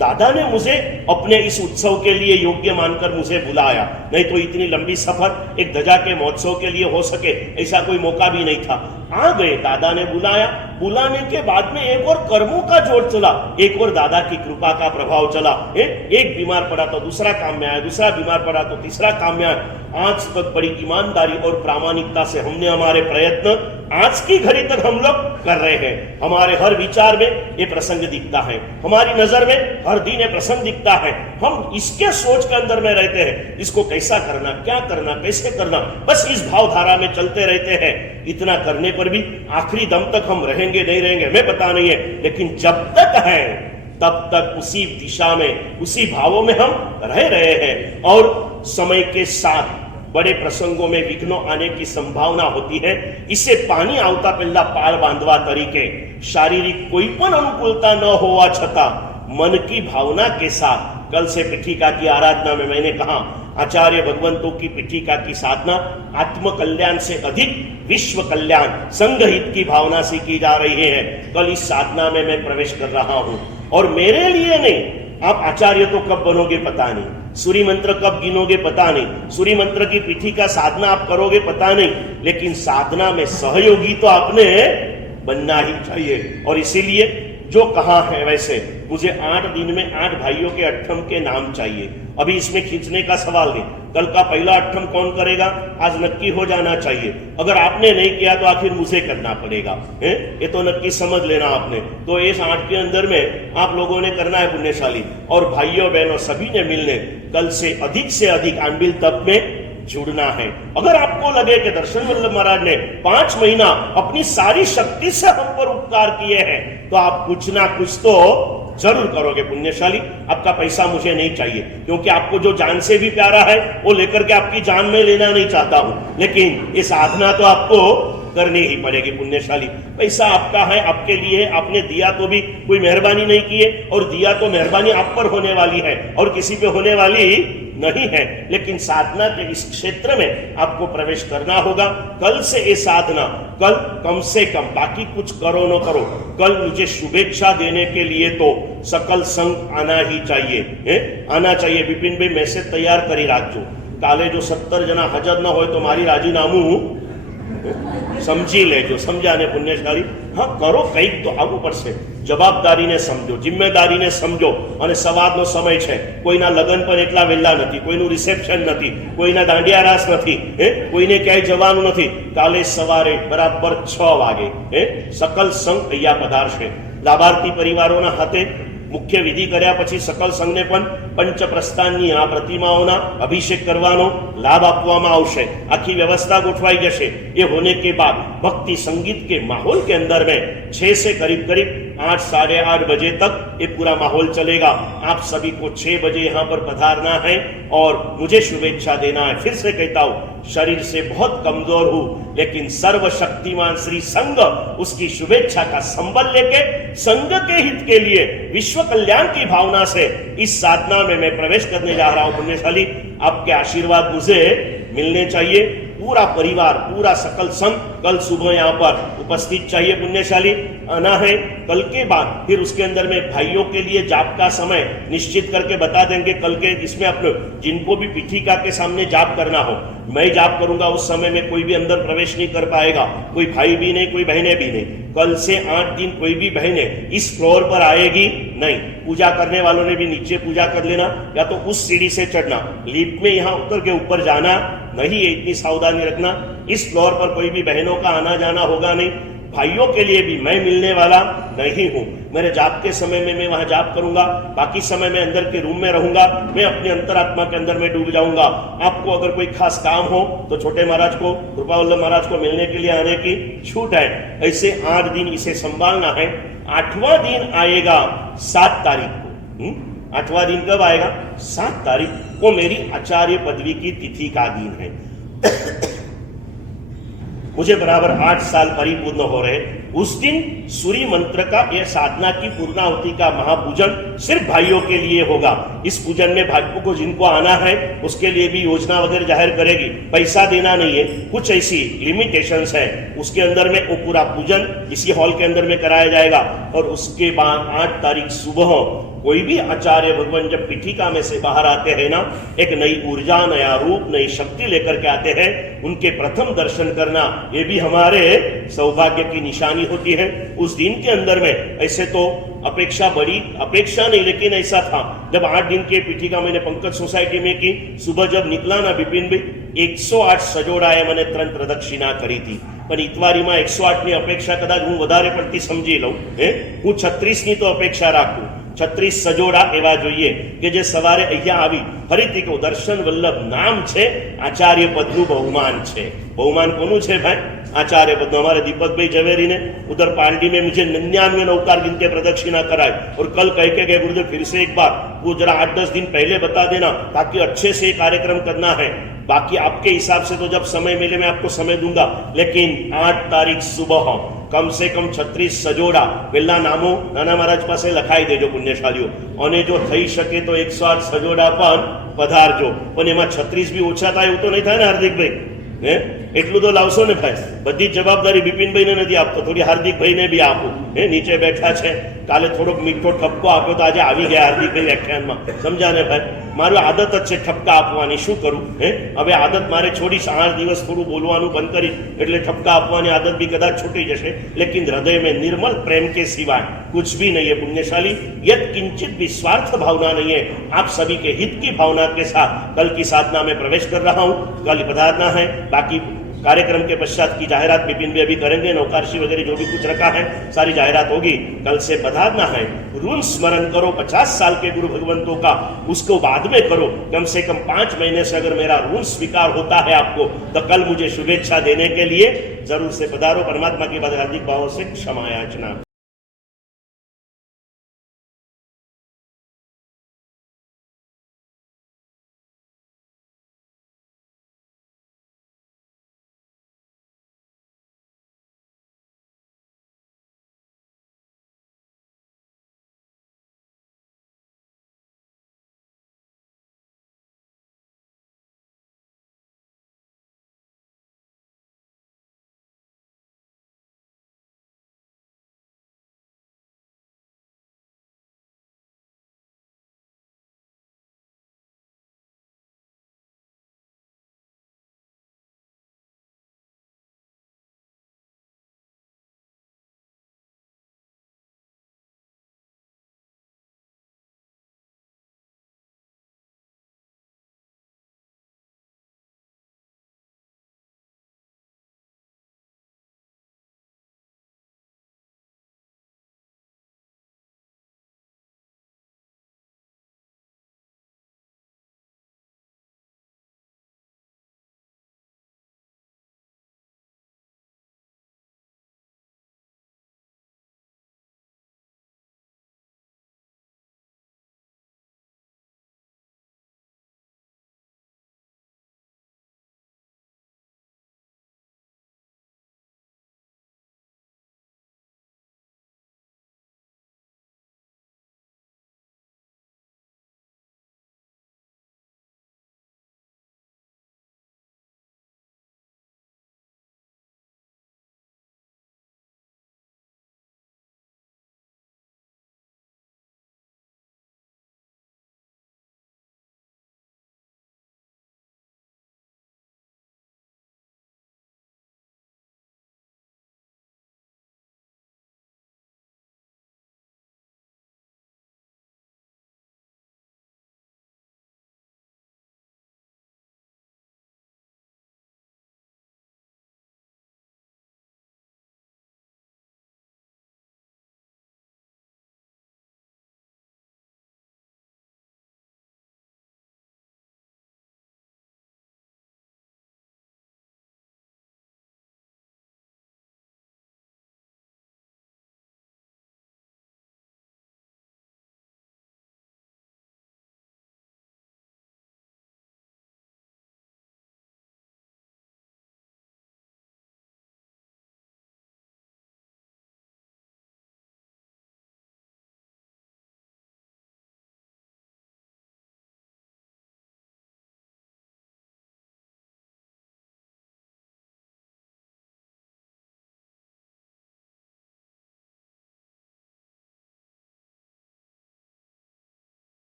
दादा ने मुझे अपने इस उत्सव के लिए योग्य मानकर मुझे बुलाया, नहीं तो इतनी लंबी सफर एक ध्वजा के महोत्सव के लिए हो सके ऐसा कोई मौका भी नहीं था। आ गए, दादा ने बुलाया, बुलाने के बाद में एक और कर्मों का जोड़ चला, एक और दादा की कृपा का प्रभाव चला। एक बीमार पड़ा तो दूसरा काम में आया, दूसरा बीमार पड़ा तो तीसरा काम में आया। आज तक बड़ी ईमानदारी और प्रामाणिकता से हमने हमारे प्रयत्न आज की घड़ी तक हम लोग कर रहे हैं। हमारे हर विचार में ये प्रसंग दिखता है, हमारी नजर में हर दिन ये प्रसंग दिखता है। हम इसके सोच के अंदर में रहते हैं, इसको कैसा करना, क्या करना, कैसे करना, बस इस भावधारा में चलते रहते हैं। इतना करने पर भी आखिरी दम तक हम रहेंगे नहीं रहेंगे हमें पता नहीं है, लेकिन जब तक है तब तक उसी दिशा में, उसी भावों में हम रह रहे हैं। और समय के साथ बड़े प्रसंगों में विघ्नों आने की संभावना होती है। इसे पानी आवता पहला पाळ बांधवा तरीके शारीरिक कोई पण अनुकूलता न होवा छता मन की भावना के साथ कल से पीठिका की आराधना में मैंने कहा आचार्य भगवंतों की पीठिका की साधना आत्म कल्याण से अधिक विश्व कल्याण, संघ हित की भावना से की जा रही है। कल इस साधना में मैं प्रवेश कर रहा हूं और मेरे लिए नहीं, आप आचार्य तो कब बनोगे पता नहीं, सूर्य मंत्र कब गिनोगे पता नहीं, सूर्य मंत्र की पीठिका साधना आप करोगे पता नहीं, लेकिन साधना में सहयोगी तो आपने बनना ही चाहिए। और इसीलिए जो कहा है वैसे मुझे 8 दिन में 8 भाइयों के अट्ठम के नाम चाहिए। अभी इसमें खींचने का सवाल नहीं, कल का पहला अट्ठम कौन करेगा आज नक्की हो जाना चाहिए। अगर आपने नहीं किया तो आखिर मुझे करना पड़ेगा, ये तो नक्की समझ लेना आपने। तो इस 8 के अंदर में आप लोगों ने करना है पुण्यशाली, और भाइयों बहनों सभी ने मिलने कल से अधिक आंबिल तप में जुड़ना है। अगर आपको लगे कि दर्शन वल्लभ महाराज ने 5 महीना अपनी सारी शक्ति से हम पर उपकार किए हैं, तो आप कुछ ना कुछ तो जरूर करोगे पुण्यशाली। आपका पैसा मुझे नहीं चाहिए, क्योंकि आपको जो जान से भी प्यारा है वो लेकर के आपकी जान में लेना नहीं चाहता हूं, लेकिन ये साधना तो आपको करनी ही पड़ेगी पुण्यशाली। पैसा आपका है, आपके लिए है, आपने दिया तो भी कोई मेहरबानी नहीं की है, और दिया तो मेहरबानी आप पर होने वाली है और किसी पे होने वाली नहीं है। लेकिन साधना के इस क्षेत्र में आपको प्रवेश करना होगा। कल से ये साधना, कल कम से कम, बाकी कुछ करो न करो, कल मुझे शुभेच्छा देने के लिए तो सकल संग आना ही चाहिए, आना चाहिए। विपिन भाई मैसेज तैयार करी राखजो, काले जो 70 जना हाजर न हो तो मारी राजीनामું समझी लेजो, समझाने पुण्यशाली। हाँ करो, कईक तो आवવું પડશે, જવાબદારીને સમજો, જિમ્મેદારીને સમજો। અને સવારનો સમય છે, કોઈના લગ્ન પણ એટલા વહેલા નથી, કોઈનું રિસેપ્શન નથી, કોઈના દાંડિયા રાસ નથી, કોઈને ક્યાંય જવાનું નથી। કાલે સવારે બરાબર 6 વાગે सकल संघ અહીંયા પધારશે। લાભાર્થી પરિવારોના હાથે મુખ્ય વિધિ કર્યા પછી सकल સંઘને પણ पंचप्रस्थानની આ प्रतिमाओना अभिषेक करवानो लाभ આપવામાં આવશે। आखी व्यवस्था गोठवाई जैसे। ये होने के बाद भक्ति संगीत के माहौल के अंदर में 6 से करीब 8 साढ़े 8 बजे तक ये पूरा माहौल चलेगा। आप सभी को 6 बजे यहाँ पर पधारना है और मुझे शुभेच्छा देना है। फिर से कहता हूँ, शरीर से बहुत कमजोर हूं, लेकिन सर्वशक्तिमान श्री संघ उसकी शुभेच्छा का संबल लेके संघ के हित के लिए, विश्व कल्याण की भावना से इस साधना में मैं प्रवेश करने जा रहा हूं। पुण्यशाली, आपके आशीर्वाद मुझे मिलने चाहिए। पूरा परिवार, पूरा सकल संघ कल सुबह यहाँ पर उपस्थित चाहिए पुण्यशाली, आना है। कल के बाद फिर उसके अंदर में भाइयों के लिए जाप का समय निश्चित करके बता देंगे। कल के इसमें अपने जिनको भी पीठिका के सामने जाप करना हो, मैं जाप करूंगा, उस समय में कोई भी अंदर प्रवेश नहीं कर पाएगा, कोई भाई भी नहीं, कोई बहने भी नहीं। कल से 8 दिन कोई भी बहने इस फ्लोर पर आएगी नहीं। पूजा करने वालों ने भी नीचे पूजा कर लेना, या तो उस सीढ़ी से चढ़ना, लिफ्ट में यहाँ उतर के ऊपर जाना नहीं है, इतनी सावधानी रखना। इस फ्लोर पर कोई भी बहनों का आना जाना होगा नहीं। भाइयों के लिए भी मैं मिलने वाला नहीं हूं। मेरे जाप के समय में मैं वहां जाप करूंगा, बाकी समय में अंदर के रूम में रहूंगा, मैं अपने अंतरात्मा के अंदर में डूब जाऊंगा। आपको अगर कोई खास काम हो तो छोटे महाराज को, कृपा वल्लभ महाराज को मिलने के लिए आने की छूट है। ऐसे 8 दिन इसे संभालना है। 8वां दिन आएगा 7 तारीख को। 8वां दिन कब आएगा? 7 तारीख को मेरी आचार्य पदवी की तिथि का दिन है। मुझे बराबर 8 साल परिपूर्ण हो रहे। उस दिन सूर्य मंत्र का यह साधना की पूर्णाहुति का महापूजन सिर्फ भाइयों के लिए होगा। इस पूजन में भाइयों को जिनको आना है उसके लिए भी योजना वगैरह जाहिर करेगी। पैसा देना नहीं है, कुछ ऐसी लिमिटेशंस है। उसके अंदर में वो पूरा पूजन इसी हॉल के अंदर में कराया जाएगा। और उसके बाद 8 तारीख सुबह कोई भी आचार्य भगवान जब पीठिका में से बाहर आते हैं ना, एक नई ऊर्जा, नया रूप, नई शक्ति लेकर के आते हैं। उनके प्रथम दर्शन करना ये भी हमारे सौभाग्य की निशानी होती है। उस दिन के अंदर में ऐसे तो अपेक्षा, बड़ी अपेक्षा नहीं, लेकिन ऐसा था जब 8 दिन की पीठिका मैंने पंकज सोसाइटी में की, सुबह जब निकला ना विपिन भाई, 108 सजोड़ाए मैंने 3 प्रदक्षिणा करी थी। પણ ઇતવારીમાં 108ની અપેક્ષા કદાચ હું વધારે પડતી સમજી લઉં, હું 36ની તો અપેક્ષા રાખું। 36 સજોડા એવા જોઈએ કે જે સવારે અહીંયા આવી ફરીથી કહું, દર્શન વલ્લભ નામ છે, આચાર્ય પદનું બહુમાન છે। બહુમાન કોનું છે ભાઈ? आचार्य पद हमारे दीपक भाई झवेरी ने उधर पार्टी में मुझे 99 नौकार गिन के प्रदक्षिणा कराई और कल कह के गए गुरुदेव फिर से एक बार वो जरा 8-10 दिन पहले बता देना ताकि अच्छे से कार्यक्रम करना है। बाकी आपके हिसाब से तो जब समय मिले मैं आपको समय दूंगा, लेकिन 8 तारीख सुबह कम से कम 36 सजोड़ा પેલા નામો નાના મહારાજ પાસે લખાઈ દેજો પુણ્યશાળીઓ, અને જો થઈ શકે તો 108 સજોડા પણ પધારજો, પણ એમાં 36 બી ઓછા થાય એવું તો નહીં થાય ને હાર્દિકભાઈ? હે એટલું તો લાવશો ને ભાઈ? બધી જવાબદારી બિપિનભાઈને નથી આપતો, થોડી હાર્દિકભાઈને બી આપો. હે નીચે બેઠા છે, કાલે થોડોક મીઠો ઠપકો આપ્યો તો આજે આવી ગયા હાર્દિકભાઈ વ્યાખ્યાનમાં, સમજા ને ભાઈ? મારું આદત જ છે ઠપકા આપવાની, શું કરું? હે હવે આદત મારે છોડીશ, 8 દિવસ થોડું બોલવાનું બંધ કરીશ એટલે ઠપકા આપવાની આદત भी कदाच छूटी जैसे, लेकिन हृदय में निर्मल प्रेम के सिवाय कुछ भी नहीं है पुण्यशाली। यद किंचित भी स्वार्थ भावना नहीं है, आप सभी के हित की भावना के साथ कल की साधना में प्रवेश कर रहा हूं। कल पधारना है, बाकी कार्यक्रम के पश्चात की जाहिरात विपिन भी अभी करेंगे, नौकारशी वगैरह जो भी कुछ रखा है सारी जाहिरात होगी। कल से पधारना है, ऋण स्मरण करो 50 साल के गुरु भगवंतों का, उसको बाद में करो। कम से कम 5 महीने से अगर मेरा ऋण स्वीकार होता है आपको तो कल मुझे शुभेच्छा देने के लिए जरूर से पधारो। परमात्मा की हार्दिक भावों से क्षमा याचना।